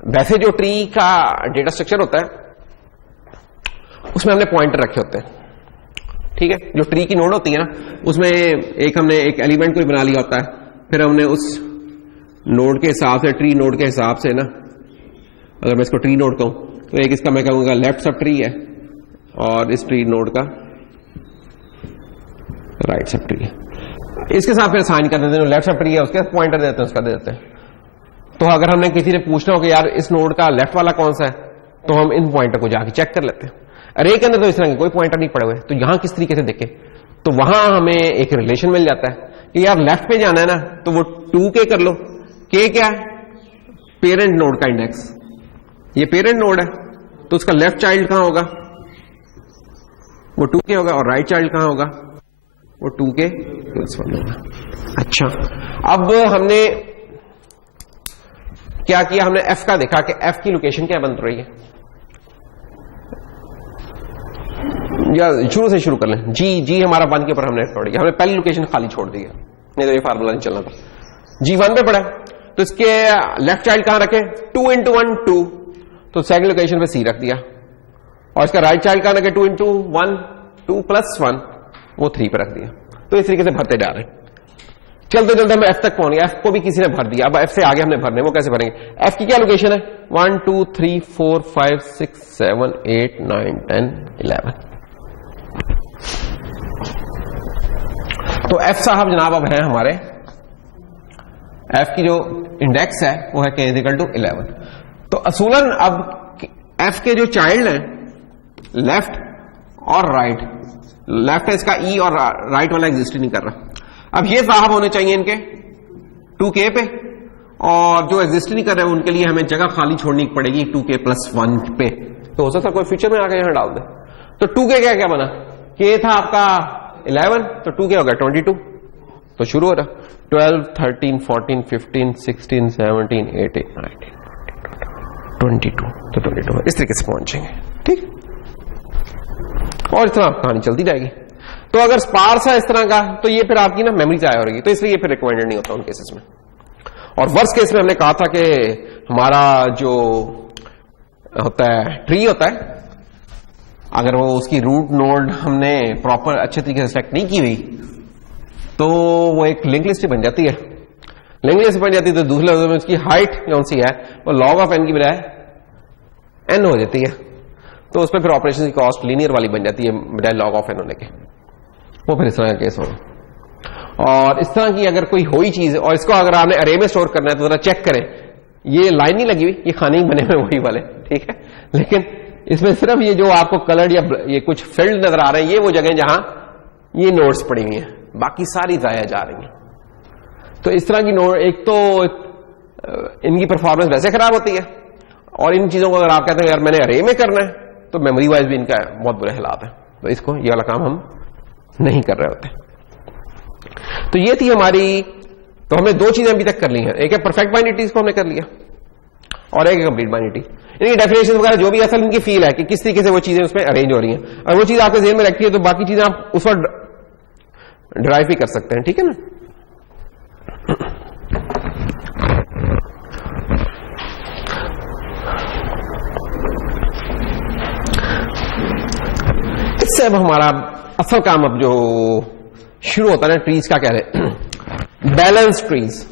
वैसे जो ट्री का डेटा स्ट्रक्चर होता है उसमें हमने पॉइंटर रखे होते हैं, ठीक है, जो ट्री की नोड होती है ना उसमें एक हमने एक एलिमेंट को बना लिया होता है, फिर हमने उस नोड के हिसाब से, ट्री नोड के हिसाब से ना, अगर मैं इसको ट्री नोड कहूं तो एक इसका मैं कहूंगा लेफ्ट सब ट्री है और इस ट्री नोड का राइट सब ट्री है, इसके साथ फिर साइन कर देते हैं, लेफ्ट सब ट्री है उसके पॉइंटर देते हैं उसका दे देते हैं। तो अगर हमने किसी ने पूछना हो कि यार इस नोड का लेफ्ट वाला कौन सा है, तो हम इन पॉइंटर को जाके चेक कर लेते हैं। अरे के अंदर तो इस तरह के कोई पॉइंटर नहीं पड़े हुए, तो यहां किस तरीके से देखें, तो वहां हमें एक रिलेशन मिल जाता है कि यार लेफ्ट पे जाना है ना तो वो 2k कर लो, k क्या है, पेरेंट नोड का इंडेक्स, ये पेरेंट नोड है तो उसका लेफ्ट चाइल्ड कहां होगा, वो 2k होगा, और राइट चाइल्ड कहां होगा, वो 2k + 1 होगा। अच्छा, अब हमने क्या किया, हमने f का देखा कि f की लोकेशन क्या बन रही है, या शुरू से शुरू कर लें। जी हमारा 1 के ऊपर हमने छोड़ दिया, हमने पहली लोकेशन खाली छोड़ दी है, नहीं तो ये फार्मूला नहीं चलना था। जी 1 पे पड़ा, तो इसके लेफ्ट चाइल्ड कहां रखे, 2 × 1 2, तो सेकंड लोकेशन पे c रख दिया, और इसका राइट चाइल्ड कहां रखे, 2 × 1 2 + 1, वो 3 पे रख दिया। तो इस तरीके से भरते जा रहे हैं, चलते चलते हम f तक पहुंच गए, f को भी किसी ने भर दिया, अब f से आगे हमने भरने, वो कैसे भरेंगे, f की क्या लोकेशन है, 1 2 3 4 5 6 7 8 9 10 11, तो f साहब जनाब अब है हमारे, f की जो इंडेक्स है वो है k = 11। तो असूलन अब f के जो चाइल्ड हैं लेफ्ट और राइट, लेफ्ट है इसका e और राइट वाला एग्जिस्ट नहीं कर रहा, अब ये साहब होने चाहिए इनके 2k पे, और जो एग्जिस्ट नहीं कर रहे हैं उनके लिए हमें जगह खाली छोड़नी पड़ेगी 2k + 1 पे। तो हो सकता है कोई फ्यूचर में आके यहां डाल दे, तो 2k क्या क्या बना, k था आपका 11, तो 2k हो गया 22, तो शुरू हो रहा 12 13 14 15 16 17 18 19 22, तो 22 इस तरीके से पहुंचेंगे, ठीक, और इस तरह कहानी चलती जाएगी। तो अगर स्पार्स है इस तरह का, तो ये फिर आपकी ना मेमोरी जाया हो रही, तो इसलिए ये फिर रिकमेंडेड नहीं होता उन केसेस में। और वर्स्ट केस में हमने कहा था कि हमारा जो होता है ट्री होता है, अगर वो उसकी रूट नोड हमने प्रॉपर अच्छे तरीके से सेलेक्ट नहीं की हुई, तो वो एक लिंक लिस्ट बन जाती है, लिंक लिस्ट बन जाती है, तो दूसरे लफ्ज़ों में उसकी हाइट कौन सी है, वो log ऑफ n की बजाय n हो जाती है, तो उसमें फिर ऑपरेशन की कॉस्ट लीनियर वाली बन जाती है बजाय log ऑफ n होने के, वो फिर इस तरह का केस होगा। और इस तरह की अगर कोई हुई चीज, और इसको अगर आपने अरे में स्टोर करना है तो जरा चेक करें, ये लाइन नहीं लगी हुई, ये खाने ही बने हुए वही वाले, ठीक है, लेकिन इसमें सिर्फ ये जो आपको कलर्ड या ये कुछ फील्ड नजर आ रहे हैं, ये वो जगह जहां ये नोड्स पड़ी हुई हैं, बाकी सारी जाया जा रही हैं। तो इस तरह की नोड, एक तो इनकी परफॉर्मेंस वैसे खराब होती है, और इन चीजों को अगर आप कहते हैं यार मैंने अरे में करना है, तो मेमोरी वाइज भी इनका बहुत बुरे हालात है, तो इसको ये वाला काम हम नहीं कर रहे होते। तो ये थी हमारी, तो हमने दो चीजें अभी तक कर ली हैं, एक है परफेक्ट बाइनरीज को हमने कर लिया, और एक है कंप्लीट बाइनरी। इनकी डेफिनेशन वगैरह जो भी असल इनकी फील है कि किस तरीके से वो चीजें उसमें अरेंज हो रही हैं, और वो चीज आपके ज़हन में रखती है, तो बाकी चीजें आप उस वक्त ड्राइव भी कर सकते हैं, ठीक है ना। इससे अब हमारा असल काम अब जो शुरू होता है ना ट्रीज का, कह रहे बैलेंस ट्रीज,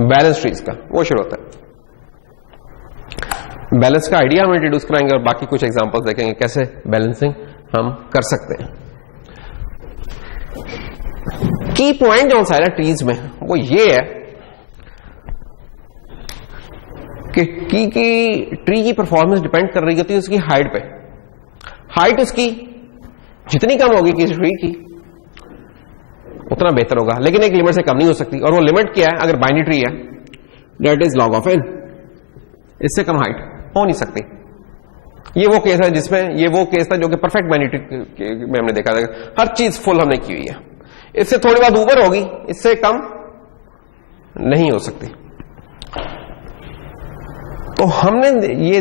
बैलेंस ट्रीज का वो शुरू होता है। बैलेंस का आइडिया हम इंट्रोड्यूस कराएंगे, और बाकी कुछ एग्जांपल्स देखेंगे कैसे बैलेंसिंग हम कर सकते हैं। की पॉइंट जो सा है ट्रीज में वो ये है कि ट्री की परफॉर्मेंस डिपेंड कर रही होती है उसकी हाइट पे। हाइट उसकी जितनी कम होगी किसी ट्री की उतना बेहतर होगा, लेकिन एक लिमिट से कम नहीं हो सकती, और वो लिमिट क्या है, अगर बाइनरी ट्री है that is log of n, इससे कम हाइट हो नहीं सकती। ये वो केस है जिसमें, ये वो केस था जो कि परफेक्ट बाइनरी ट्री में हमने देखा था, हर चीज फुल हमने की हुई है, इससे थोड़ी बात ऊपर होगी, इससे कम नहीं हो सकती। तो हमने ये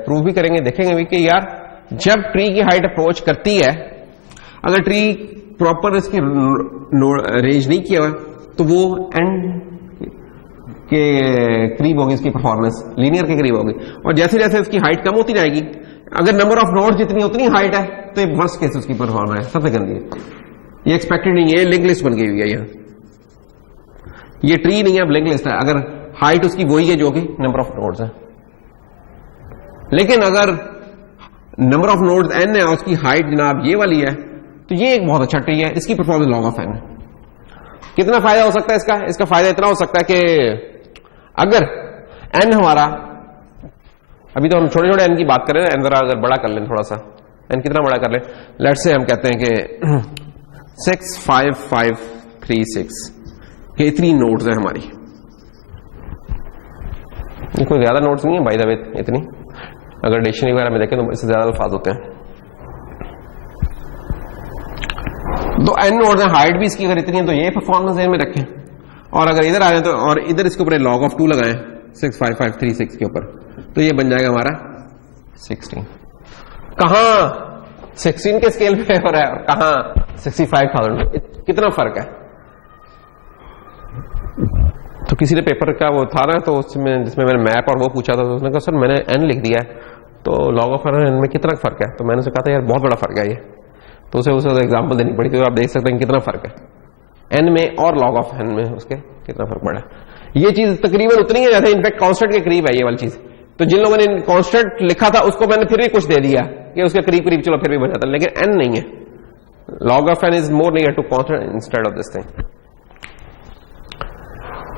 प्रूव भी करेंगे, देखेंगे भी कि यार जब ट्री की हाइट अप्रोच करती है, अगर ट्री प्रॉपर इसकी रेंज नहीं किया हुआ, तो वो एंड के करीब होगी इसकी परफॉर्मेंस, लीनियर के करीब होगी, और जैसे जैसे उसकी हाइट कम होती जाएगी, अगर नंबर ऑफ नोड्स जितनी उतनी हाइट है, तो ये वर्स्ट केस उसकी परफॉर्मेंस है, सबसे गंदी है, ये एक्सपेक्टेड नहीं है, लिंक लिस्ट बन गई हुई है, ये ट्री नहीं है, अब लिंक लिस्ट है, अगर हाइट उसकी वही है जो कि नंबर ऑफ नोड्स है। लेकिन अगर नंबर ऑफ नोड्स n है और उसकी हाइट जनाब ये वाली है, तो ये एक बहुत अच्छा ट्री है, इसकी परफॉर्मेंस log ऑफ n है। कितना फायदा हो सकता है इसका? इसका फायदा इतना हो सकता है कि अगर n हमारा, अभी तो हम छोटे छोटे n की बात करें, n जरा अगर बड़ा कर लें थोड़ा सा, n कितना बड़ा कर लें, लेट्स से हम कहते हैं कि 6 5 5 3 6, ये इतनी नोड्स है हमारी, कोई ज्यादा नोट्स नहीं है बाय द वे इतनी, अगर डिक्शनरी वगैरह में देखें तो इससे ज्यादा अल्फाज होते हैं। तो एन नोड्स है, हाइट भी इसकी अगर इतनी है तो ये परफॉर्मेंस में रखें, और अगर इधर आ जाए तो और इधर इसके ऊपर log of 2 लगाएं 65536 के ऊपर, तो ये बन जाएगा हमारा 16। कहां 16 के स्केल पे हो रहा है और कहां 65,000 में, कितना फर्क है। तो किसी ने पेपर का वो था ना, तो उसमें जिसमें मैंने मैप और वो पूछा था, तो उसने कहा सर मैंने एन लिख दिया है तो log of n में कितना फर्क है। तो मैंने उसे कहा था यार बहुत बड़ा फर्क है ये, तो उसे एग्जाम्पल देनी पड़ी, तो आप देख सकते हैं कितना फर्क है n में और log of n में, उसके कितना फर्क पड़ा है। ये चीज तकरीबन उतनी है जैसे इनफैक्ट कांस्टेंट के करीब है ये वाली चीज। तो जिन लोगों ने कांस्टेंट लिखा था उसको मैंने फिर भी कुछ दे दिया कि उसके करीब करीब चलो फिर भी बन जाता, लेकिन n नहीं है। log of n is more near to constant instead of this thing.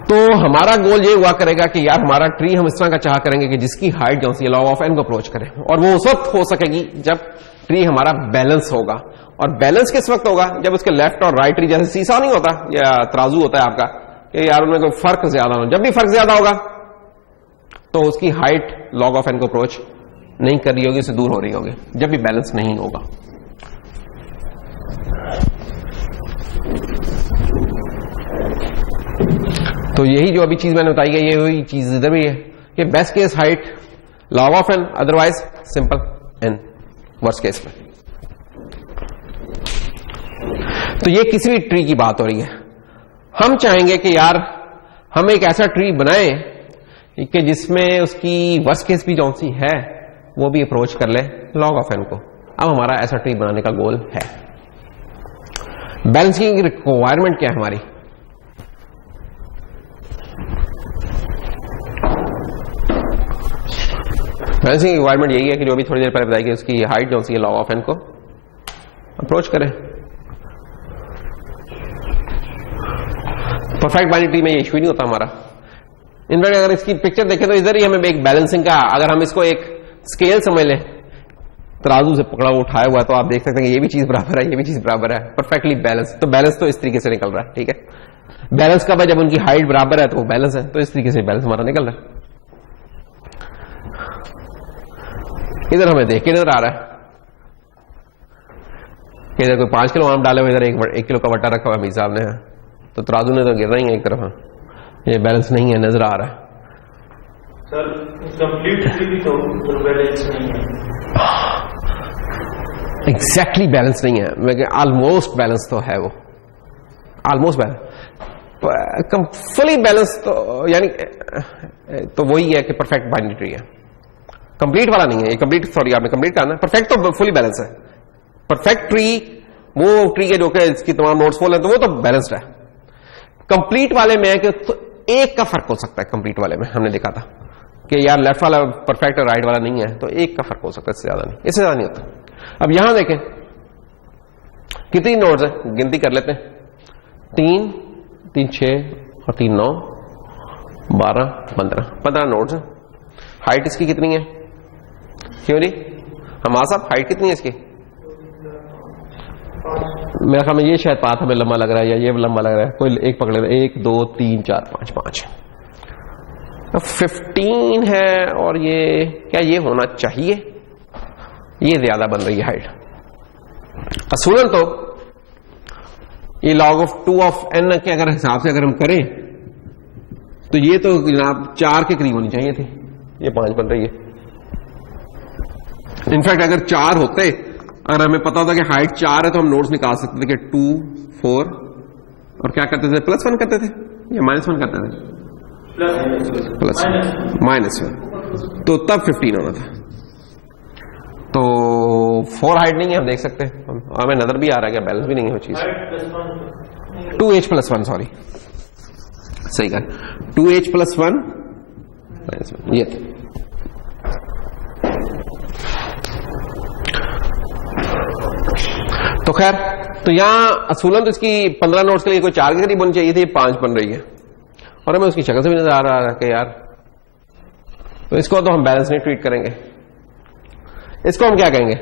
तो हमारा गोल ये हुआ करेगा कि यार हमारा ट्री हम इस तरह का चाह करेंगे कि जिसकी हाइट जो सी log of n को अप्रोच करे, और वो उस वक्त हो सकेगी जब ट्री हमारा बैलेंस होगा। और बैलेंस किस वक्त होगा, जब उसके लेफ्ट और राइट ट्री जैसे सीसा नहीं होता या तराजू होता है आपका, कि यार उनमें कोई फर्क ज्यादा हो, जब भी फर्क ज्यादा होगा तो उसकी हाइट log of n को अप्रोच नहीं कर रही होगी, उससे दूर हो रही होगी, जब भी बैलेंस नहीं होगा। तो यही जो अभी चीज मैंने बताई है, ये वही चीज इधर भी है कि best case height log of n, otherwise simple n worst case में। तो ये किसी भी ट्री की बात हो रही है। हम चाहेंगे कि यार हम एक ऐसा ट्री बनाएं कि जिसमें उसकी वर्स्ट केस भी जो सी है वो भी अप्रोच कर ले log of n को। अब हमारा ऐसा ट्री बनाने का गोल है। बैलेंसिंग की रिक्वायरमेंट क्या है हमारी, बैलेंसिंग रिक्वायरमेंट यही है कि जो भी थोड़ी देर पहले बताई कि उसकी हाइट जो सी है log of n को अप्रोच करें। परफेक्ट बाइनरी में ये इशू ही नहीं होता हमारा। इनफैक्ट अगर इसकी पिक्चर देखें तो इधर ही हमें एक बैलेंसिंग का, अगर हम इसको एक स्केल समझ लें, तराजू से पकड़ा हुआ उठाया हुआ, तो आप देख सकते हैं कि ये भी चीज बराबर है, ये भी चीज बराबर है, परफेक्टली बैलेंस। तो बैलेंस तो इस तरीके से निकल रहा है, ठीक है। बैलेंस कब है, जब उनकी हाइट बराबर है तो वो बैलेंस है। तो इस तरीके से बैलेंस हमारा निकल रहा है। इधर हमें देख के नजर आ रहा है कि इधर कोई 5 किलो आम डाले हुए, इधर 1 किलो का वट्टा रखा हुआ अमीर साहब ने, तो तराजू ने तो गिरना ही है एक तरफ। ये बैलेंस नहीं है, नजर आ रहा है सर। कंप्लीट भी तो बैलेंस नहीं है, एग्जैक्टली बैलेंस नहीं है, मैं ऑलमोस्ट बैलेंस तो है, वो ऑलमोस्ट बैलेंस। फुली बैलेंस तो यानी तो वही है कि परफेक्ट बाइनरी ट्री है, कंप्लीट वाला नहीं है ये। कंप्लीट, सॉरी आपने कंप्लीट कहा ना, परफेक्ट तो फुली बैलेंस है। परफेक्ट ट्री वो ट्री है जो कि इसकी तमाम नोड्स फुल है, तो वो तो बैलेंस्ड है। कंप्लीट वाले में है कि तो एक का फर्क हो सकता है। कंप्लीट वाले में हमने देखा था कि यार लेफ्ट वाला परफेक्ट और राइट वाला नहीं है, तो एक का फर्क हो सकता है, इससे ज्यादा नहीं, इससे ज्यादा नहीं होता। अब यहां देखें कितनी नोड्स है, गिनती कर लेते हैं। 3 3 6 और 3 9 12 15 नोड्स है। हाइट इसकी कितनी है, क्यों नहीं हमारा साहब, हाइट कितनी है इसकी? मेरा ख्याल में ये शायद पाथ हमें लंबा लग रहा है या ये लंबा लग रहा है, कोई एक पकड़ लेते। 1 2 3 4 5 5 15 है। और ये क्या ये होना चाहिए, ये ज्यादा बन रही है हाइट। असूलन तो ये log of 2 of n के अगर हिसाब से अगर हम करें तो ये तो जनाब 4 के करीब होनी चाहिए थी, ये 5 बन रही है। इनफैक्ट अगर 4 होते, अगर हमें पता होता कि हाइट 4 है, तो हम नोट्स निकाल सकते थे कि 2 4 और क्या करते थे, +1 करते थे या -1 करते थे, प्लस -1, तो तब 15 होना था। तो 4 हाइट नहीं है, हम देख सकते हैं, हमें नजर भी आ रहा है कि बैलेंस भी नहीं है वो चीज। 2h+1, सॉरी सही कहा, 2h+1 ये तो खैर, तो यहां असूलन तो इसकी 15 नोट्स के लिए कोई 4 के करीब होनी चाहिए थी, 5 बन रही है। और हमें उसकी शक्ल से भी नजर आ रहा है कि यार, तो इसको तो हम बैलेंस नहीं ट्रीट करेंगे, इसको हम क्या कहेंगे,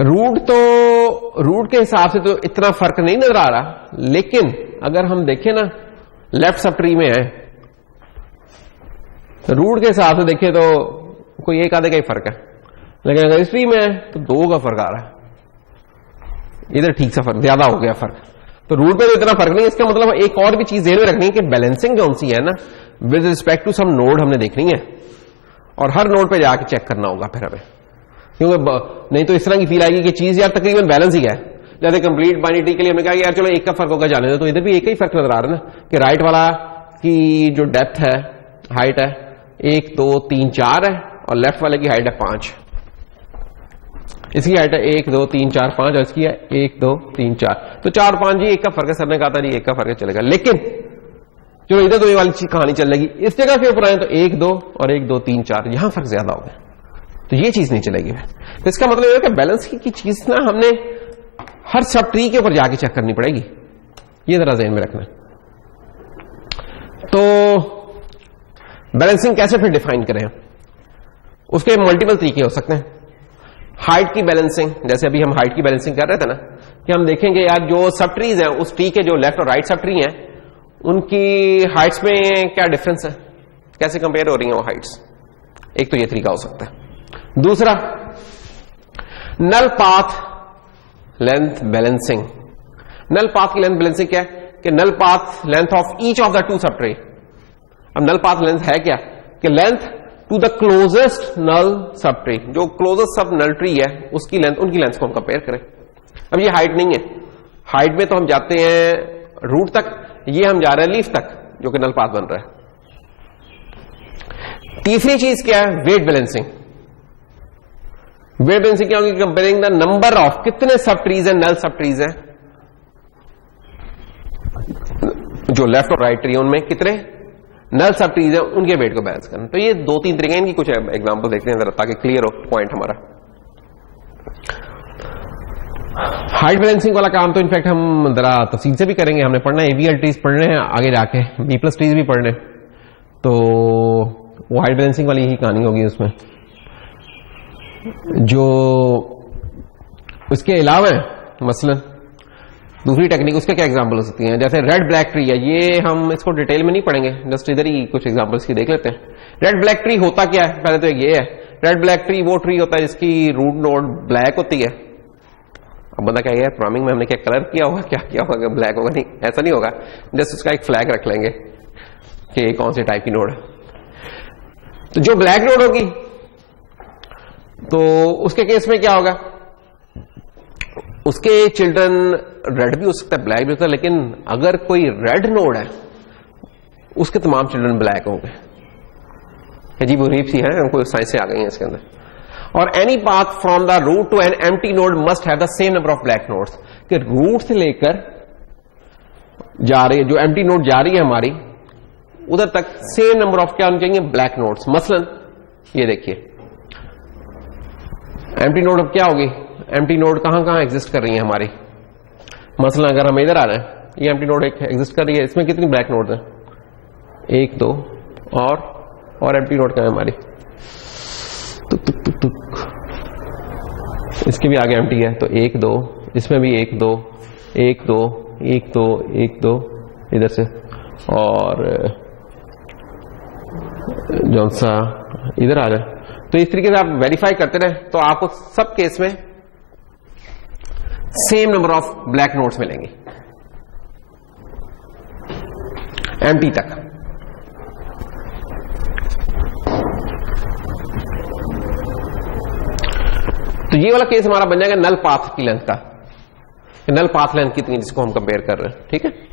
रूट के हिसाब से तो इतना फर्क नहीं नजर आ रहा, लेकिन अगर हम देखें ना लेफ्ट सब ट्री में है रूट के हिसाब से देखिए तो कोई एक आधे का ही फर्क है, लेकिन अगर हिस्ट्री में है तो 2 का फर्क आ रहा है, इधर ठीक सा फर्क ज्यादा हो गया फर्क। तो रूट पे तो इतना फर्क नहीं। इसका मतलब एक और भी चीज ध्यान में रखनी है कि बैलेंसिंग कौन सी है ना, with respect to some node हमने देखनी है और हर नोड पे जाके चेक करना होगा फिर हमें, क्योंकि नहीं तो इस तरह की फील आएगी कि चीज यार तकरीबन बैलेंस ही है। जैसे कंप्लीट बाइनरी ट्री के लिए हमने कहा कि यार चलो एक का फर्क होगा जाने दो, तो इधर भी एक ही फर्क नजर आ रहा है ना कि राइट वाला की जो डेप्थ है, हाइट है 1 2 3 4 है और लेफ्ट वाले की हाइट है 5। इसकी हाइट है 1 2 3 4 5 और इसकी है 1 2 3 4, तो 4 5 जी एक का फर्क है। सर ने कहा था जी एक का फर्क चलेगा, लेकिन चलो इधर तो ये वाली चीज कहानी चल जाएगी। इस जगह के ऊपर आए तो 1 2 और 1 2 3 4 यहां फर्क ज्यादा हो गया, तो ये चीज नहीं चलेगी। तो इसका मतलब यह है कि बैलेंस की चीज ना हमने हर सब ट्री के ऊपर जाके चेक करनी पड़ेगी, ये जरा ध्यान में रखना। तो बैलेंसिंग कैसे फिर डिफाइन करें, उसके मल्टीपल तरीके हो सकते हैं। हाइट की बैलेंसिंग, जैसे अभी हम हाइट की बैलेंसिंग कर रहे थे ना, कि हम देखेंगे यार जो सब ट्रीज हैं उस ट्री के जो लेफ्ट और राइट सब ट्री हैं उनकी हाइट्स में क्या डिफरेंस है, कैसे कंपेयर हो रही हैं वो हाइट्स। एक तो ये तरीका हो सकता है। दूसरा null path length balancing. Null path की लेंथ बैलेंसिंग क्या है कि null path length of each of the 2 sub tree. अब नल पाथ लेंथ है क्या कि length to the closest null sub tree, जो क्लोजेस्ट सब नल ट्री है उसकी लेंथ, उनकी लेंथ को हम कंपेयर करें। अब ये हाइट नहीं है, हाइट में तो हम जाते हैं रूट तक, ये हम जा रहे हैं लीफ तक जो कि नल पाथ बन रहा है। तीसरी चीज क्या है, वेट बैलेंसिंग। वेट बैलेंसिंग क्या होगी, कंपेयरिंग द नंबर ऑफ, कितने सब ट्रीज है, नल सब ट्रीज है जो लेफ्ट और राइट ट्री उनमें कितने नल सब ट्रीज है, उनके वेट को बैलेंस करना। तो ये 2-3 तरीके, इनकी कुछ एग्जांपल देखते हैं जरा ताकि क्लियर हो पॉइंट हमारा। हाइट बैलेंसिंग वाला काम तो इनफैक्ट हम जरा तफसील से भी करेंगे, हमने पढ़ना है एवीएल ट्रीज पढ़ने हैं आगे जाके, बी प्लस ट्रीज भी पढ़ने, तो वो हाइट बैलेंसिंग वाली ही कहानी होगी उसमें। जो उसके अलावा मसलन दूसरी टेक्निक, उसके क्या एग्जांपल हो सकती हैं, जैसे रेड ब्लैक ट्री है, ये हम इसको डिटेल में नहीं पढ़ेंगे, जस्ट इधर ही कुछ एग्जांपल्स की देख लेते हैं। रेड ब्लैक ट्री होता क्या है, पहले तो ये है, रेड ब्लैक ट्री वो ट्री होता है जिसकी रूट नोड ब्लैक होती है। अब बंदा क्या है प्रोग्रामिंग में हमने क्या कलर किया होगा, क्या किया होगा, ब्लैक होगा, नहीं ऐसा नहीं होगा, जस्ट उसका एक फ्लैग रख लेंगे कि कौन से टाइप की नोड है। तो जो ब्लैक नोड होगी तो उसके केस में क्या होगा, उसके चिल्ड्रन रेड भी हो सकता है, ब्लैक भी हो सकता है, लेकिन अगर कोई रेड नोड है उसके तमाम चिल्ड्रन ब्लैक होंगे। अजीब गरीब सी है, हमको साइंस से आ गई है इसके अंदर। और any path from the root to an empty node must have the same number of black nodes, कि रूट से लेकर जा रही है जो एम्प्टी नोड जा रही है हमारी उधर तक सेम नंबर ऑफ क्या होने चाहिए, ब्लैक नोड्स। मसलन ये देखिए एम्प्टी नोड अब क्या होगी, एम्प्टी नोड कहां कहां एग्जिस्ट कर रही है हमारी। मसलन अगर हम इधर आ रहे हैं, ये एम्प्टी नोड एक एग्जिस्ट कर रही है, इसमें कितनी ब्लैक नोड्स हैं, 1 2 और एम्प्टी नोड कहां है हमारी, तुक तुक तुक तुक, इसके भी आगे एम्प्टी है तो 1 2, इसमें भी 1 2 1 2 1 2 1 2 इधर से, और जौन सा इधर आ जाए। तो इस तरीके से आप वेरीफाई करते रहे तो आपको सब केस में same number of black nodes मिलेंगे एम्प्टी तक। तो ये वाला केस हमारा बन जाएगा नल पाथ की लेंथ का, नल पाथ लेंथ कितनी जिसको हम कंपेयर कर रहे हैं, ठीक है।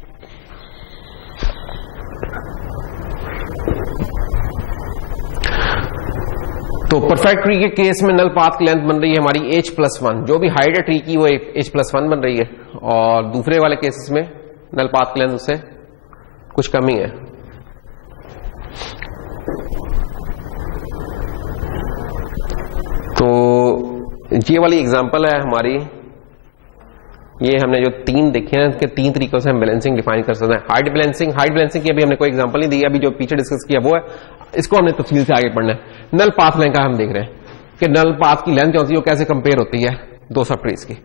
तो परफेक्ट ट्री के केस में नल पाथ की लेंथ बन रही है हमारी h+1, जो भी हाइट है ट्री की वो h+1 बन रही है, और दूसरे वाले केसेस में नल पाथ की लेंथ उससे कुछ कम ही है। तो ये वाली एग्जांपल है हमारी, ये हमने जो 3 देखे हैं कि 3 तरीकों से हम बैलेंसिंग डिफाइन कर सकते हैं। हाइट बैलेंसिंग की अभी हमने कोई एग्जांपल नहीं दी, अभी जो पीछे डिस्कस किया वो है, इसको हमने तफसील से आगे पढ़ना है। नल पाथ लेंथ का हम देख रहे हैं कि नल पाथ की लेंथ कौन सी, वो कैसे कंपेयर होती है 2 सब ट्रीज की।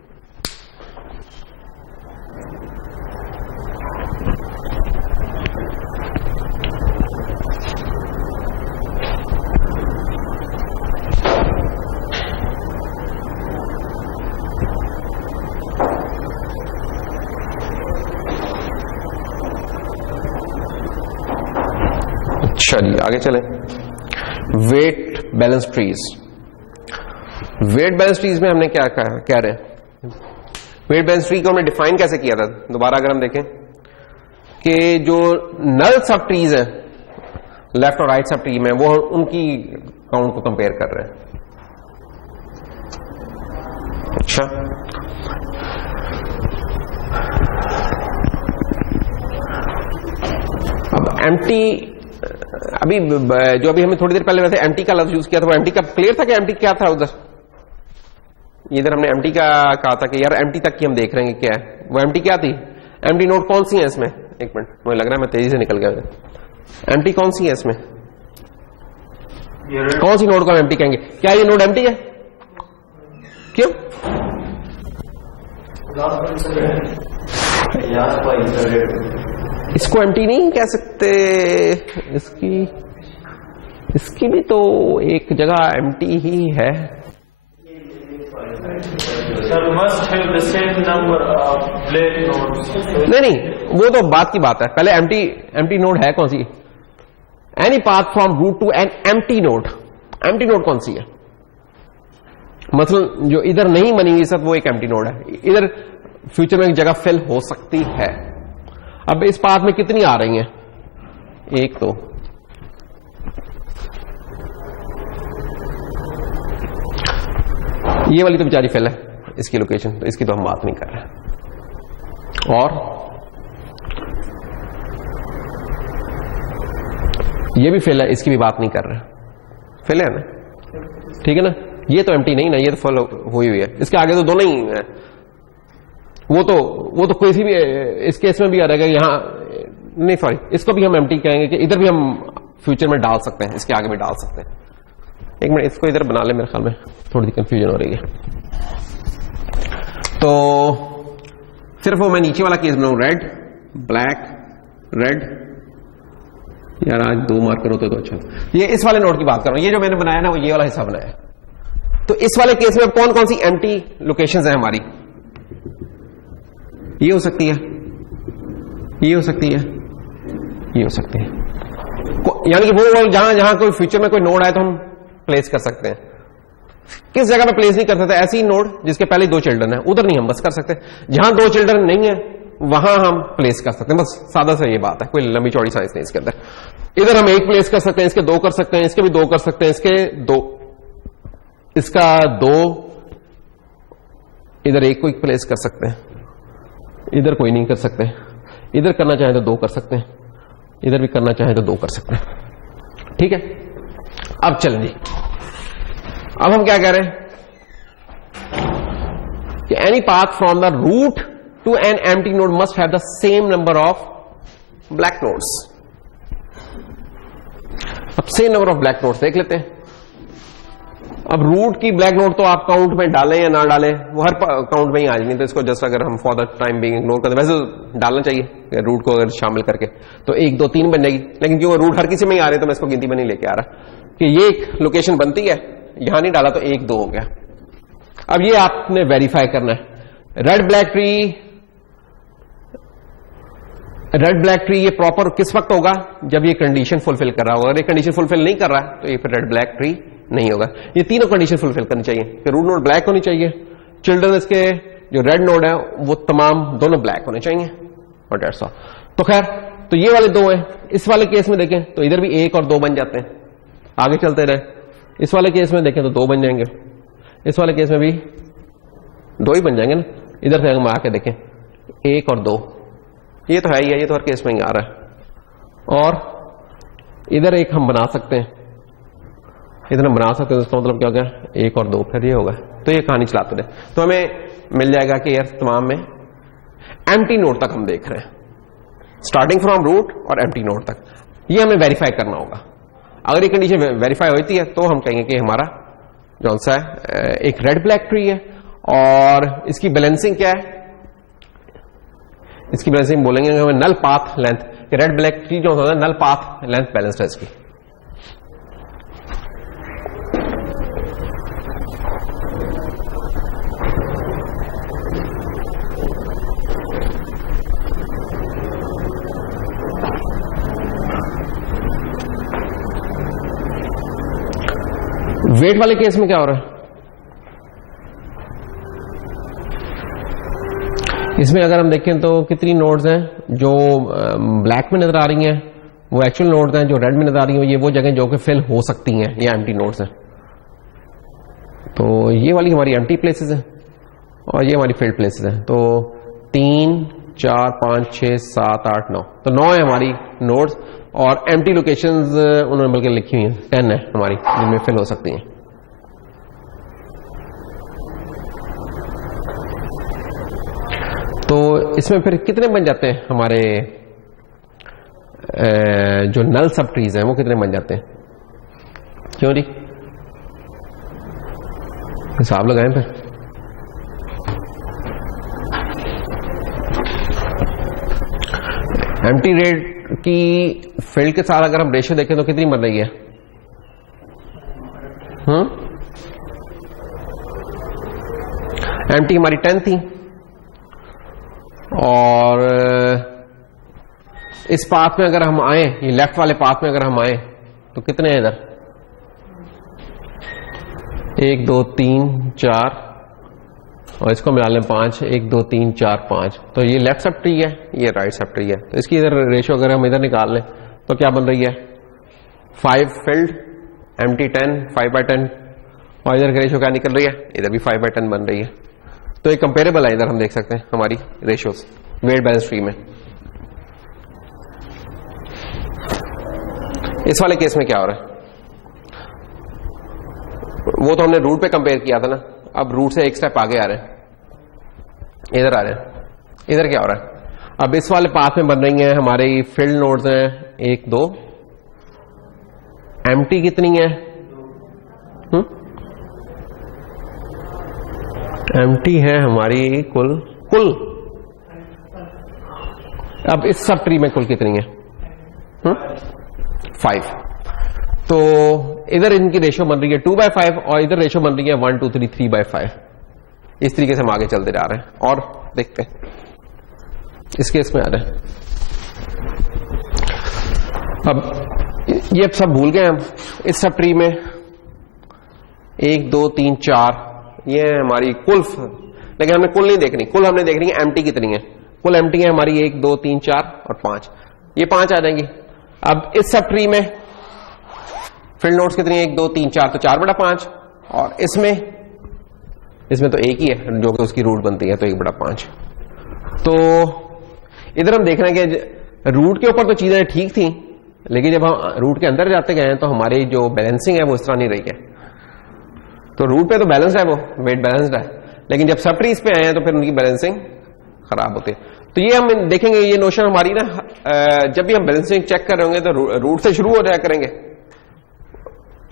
चलिए आगे चलें। Weight balance trees. Weight balance trees में हमने क्या कह रहे हैं, वेट बैलेंस ट्री को हमने डिफाइन कैसे किया था, दोबारा अगर हम देखें कि जो नल सब ट्रीज है लेफ्ट और राइट सब ट्री में, वो उनकी काउंट को कंपेयर कर रहे हैं। अच्छा, अब एम्प्टी, अभी जो अभी हमें थोड़ी देर पहले वैसे एम्प्टी का लफ्ज यूज किया था, वो एम्प्टी का क्लियर था कि एम्प्टी क्या था उधर? इधर हमने एम्प्टी का कहा था कि यार एम्प्टी तक की हम देख रहे हैं क्या है, वो एम्प्टी क्या थी? एम्प्टी नोड कौन सी है इसमें? एक मिनट, मुझे लग रहा है मैं तेजी से निकल गया। एम्प्टी कौन सी है इसमें? कौन सी नोड को हम एम्प्टी कहेंगे? क्या ये नोड एम्प्टी है? क्यों? इसको एम्प्टी नहीं कह सकते, इसकी भी तो एक जगह एम्प्टी ही है। नहीं, वो तो बात की बात है, पहले एम्प्टी नोड है कौन सी? Any path from root to an empty node. Empty node कौन सी है? मतलब जो इधर नहीं बनी हुई सब, वो एक एम्प्टी नोड है। इधर फ्यूचर में एक जगह फिल हो सकती है। अब इस पाथ में कितनी आ रही हैं? एक तो ये वाली तो बेचारी फिल है, इसकी लोकेशन, तो इसकी तो हम बात नहीं कर रहे। और ये भी फिल है, इसकी भी बात नहीं कर रहे। फिल है ना, ठीक है ना? ये तो एम्प्टी नहीं ना, ये तो फुल हुई हुई है। इसके आगे तो दोनों ही है। वो तो कोई सी भी इस केस में भी आ रहेगा यहां, नहीं सॉरी, इसको भी हम एम्प्टी कहेंगे कि इधर भी हम फ्यूचर में डाल सकते हैं, इसके आगे भी डाल सकते हैं। एक मिनट, इसको इधर बना ले, मेरे ख्याल में थोड़ी सी कंफ्यूजन हो रही है। तो सिर्फ वो मैं नीचे वाला केस बनाऊं, रेड ब्लैक रेड, यार आज 2 मार्कर होते तो अच्छा। ये इस वाले नोड की बात कर रहा हूं, ये जो मैंने बनाया ना वो ये वाला हिस्सा बनाया। तो इस वाले केस में कौन कौन सी एम्प्टी लोकेशंस है हमारी? ये हो सकती है, ये हो सकती है, ये हो सकती है, यानी कि वो जहां जहां कोई फ्यूचर में कोई नोड आए तो हम प्लेस कर सकते हैं। किस जगह पे प्लेस नहीं कर सकते? ऐसी नोड जिसके पहले 2 चिल्ड्रन है, उधर नहीं हम बस कर सकते। जहां 2 चिल्ड्रन नहीं है वहां हम प्लेस कर सकते हैं, बस सादा सा ये बात है, कोई लंबी चौड़ी साइंस नहीं इसके अंदर। इधर हम 1 प्लेस कर सकते हैं, इसके 2 कर सकते हैं, इसके भी 2 कर सकते हैं, इसके 2, इसका 2, इधर 1 को प्लेस कर सकते हैं, इधर कोई नहीं कर सकते। इधर करना चाहे तो 2 कर सकते हैं, इधर भी करना चाहे तो 2 कर सकते हैं। ठीक है, अब चलें जी, अब हम क्या कह रहे हैं कि any path from the root to an empty node must have the same number of black nodes. अब same number of black nodes देख लेते हैं। अब रूट की ब्लैक नोड तो आप काउंट में डालें या ना डालें, वो हर काउंट में ही आ जाएंगे, तो इसको जस्ट अगर हम for the time being ignore करते, वैसे डालना चाहिए रूट को अगर शामिल करके, तो 1 2 3 बन जाएगी। लेकिन क्यों रूट हर किसी में ही आ रहे तो मैं इसको गिनती में नहीं लेके आ रहा कि ये एक लोकेशन बनती है, यहां नहीं डाला तो 1 2 हो गया। अब ये आपने वेरीफाई करना है। रेड ब्लैक ट्री ये प्रॉपर किस वक्त होगा? जब ये कंडीशन फुलफिल कर रहा होगा। अगर ये कंडीशन फुलफिल नहीं कर रहा है तो ये फिर रेड ब्लैक ट्री नहीं होगा। ये तीनों कंडीशन फुलफिल करनी चाहिए कि रूट नोड ब्लैक होनी चाहिए, चिल्ड्रन इसके जो रेड नोड है वो तमाम दोनों ब्लैक होने चाहिए, और डेट्स ऑल। तो खैर, तो ये वाले 2 हैं। इस वाले केस में देखें तो इधर भी 1 और 2 बन जाते हैं, आगे चलते रहे। इस वाले केस में देखें तो 2 बन जाएंगे, इस वाले केस में भी 2 ही बन जाएंगे ना। इधर से हम आके देखें 1 और 2, ये तो है ही है, ये तो हर केस में ही आ रहा है। और इधर 1 हम बना सकते हैं, इधर हम बना सकते हैं, इसका मतलब क्या हो गया? 1 और 2, फिर ये होगा। तो ये कहानी चलाते रहे तो हमें मिल जाएगा कि यार तमाम में एम्प्टी नोड तक हम देख रहे हैं, स्टार्टिंग फ्रॉम रूट और एम्प्टी नोड तक। ये हमें वेरीफाई करना होगा। अगर ये कंडीशन वेरीफाई होती है तो हम कहेंगे कि हमारा जो सा है एक रेड ब्लैक ट्री है। और इसकी बैलेंसिंग क्या है? इसकी बैलेंसिंग बोलेंगे हमें null path length, red black tree जो होता है नल पाथ लेंथ बैलेंस्ड है इसकी। वेट वाले केस में क्या हो रहा है, इसमें अगर हम देखें तो कितनी नोड्स हैं जो ब्लैक में नजर आ रही हैं, वो एक्चुअल नोड्स हैं, जो रेड में नजर आ रही हैं ये वो जगह जो कि फिल हो सकती हैं, ये एम्प्टी नोड्स हैं। तो ये वाली हमारी एम्प्टी प्लेसेस हैं और ये हमारी फिल्ड प्लेसेस हैं। तो 3 4 5 6 7 8 9, तो 9 है हमारी नोड्स और एम्प्टी लोकेशंस उन्होंने बल्कि लिखी हुई हैं 10 है हमारी जिनमें फिल हो सकती हैं। तो इसमें फिर कितने बन जाते हैं हमारे जो नल सब ट्रीज हैं वो कितने बन जाते हैं, क्यों जी हिसाब लगाएं फिर। एम्प्टी रेट की फील्ड के साथ अगर हम रेशियो देखें तो कितनी बन रही है, एम्प्टी हमारी 10 थी और इस पाथ में अगर हम आए, ये लेफ्ट वाले पाथ में अगर हम आए तो कितने हैं इधर, 1 2 3 4 और इसको मिला लें 5, 1 2 3 4 5। तो ये लेफ्ट सब ट्री है, ये राइट सब ट्री है। तो इसकी इधर रेशियो अगर हम इधर निकाल लें तो क्या बन रही है, 5 फिल्ड एम्प्टी 10 5/10 और इधर की रेशियो क्या निकल रही है, इधर भी 5/10 बन रही है। तो ये कंपेरेबल है, इधर हम देख सकते हैं हमारी रेशियोज वेट बैलेंस ट्री में। इस वाले केस में क्या हो रहा है, वो तो हमने रूट पे कंपेयर किया था ना, अब रूट से एक स्टेप आगे आ रहे हैं, इधर आ रहे हैं। इधर क्या हो रहा है, अब इस वाले पाथ में बन रही हैं हमारी फील्ड नोड्स हैं 1 2, एम्प्टी कितनी है, एम्प्टी है हमारी कुल अब इस सब ट्री में कुल कितनी है, 5। तो इधर इनकी रेशियो बन रही है 2/5 और इधर रेशियो बन रही है 1 2 3 3/5। इस तरीके से हम आगे चलते जा रहे हैं और देखते हैं इस केस में आ रहे हैं। अब ये सब भूल गए हम, इस सब ट्री में 1 2 3 4 ये है हमारी कुल, लेकिन हमने कुल नहीं देखनी, कुल हमने देखनी है एम्प्टी कितनी है। कुल एम्प्टी है हमारी 1 2 3 4 और 5, ये 5 आ जाएंगी। अब इस सब ट्री में फील्ड नोड्स कितनी है, 1 2 3 4, तो 4/5 और इसमें तो एक ही है जो कि उसकी रूट बनती है, तो 1/5। तो इधर हम देख रहे हैं कि रूट के ऊपर तो चीजें ठीक थी, लेकिन जब हम रूट के अंदर जाते गए तो हमारी जो बैलेंसिंग है वो इस तरह नहीं रही है। तो रूट पे तो बैलेंस है, वो वेट बैलेंस्ड है, लेकिन जब सब ट्रीज पे आए हैं तो फिर उनकी बैलेंसिंग खराब होती है। तो ये हम देखेंगे, ये नोशन हमारी ना जब भी हम बैलेंसिंग चेक कर रहे होंगे तो रूट से शुरू हो जाया करेंगे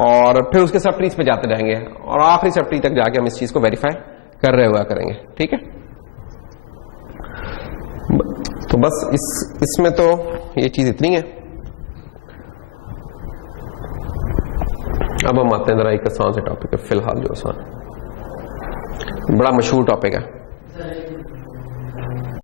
और फिर उसके सब ट्रीज पे जाते जाएंगे और आखिरी सब ट्री तक जाके हम इस चीज को वेरीफाई कर रहे हुआ करेंगे, ठीक है। तो बस इसमें तो ये चीज इतनी है। अब हम आते हैं जरा एक आसान से टॉपिक है, फिलहाल जो आसान बड़ा मशहूर टॉपिक है।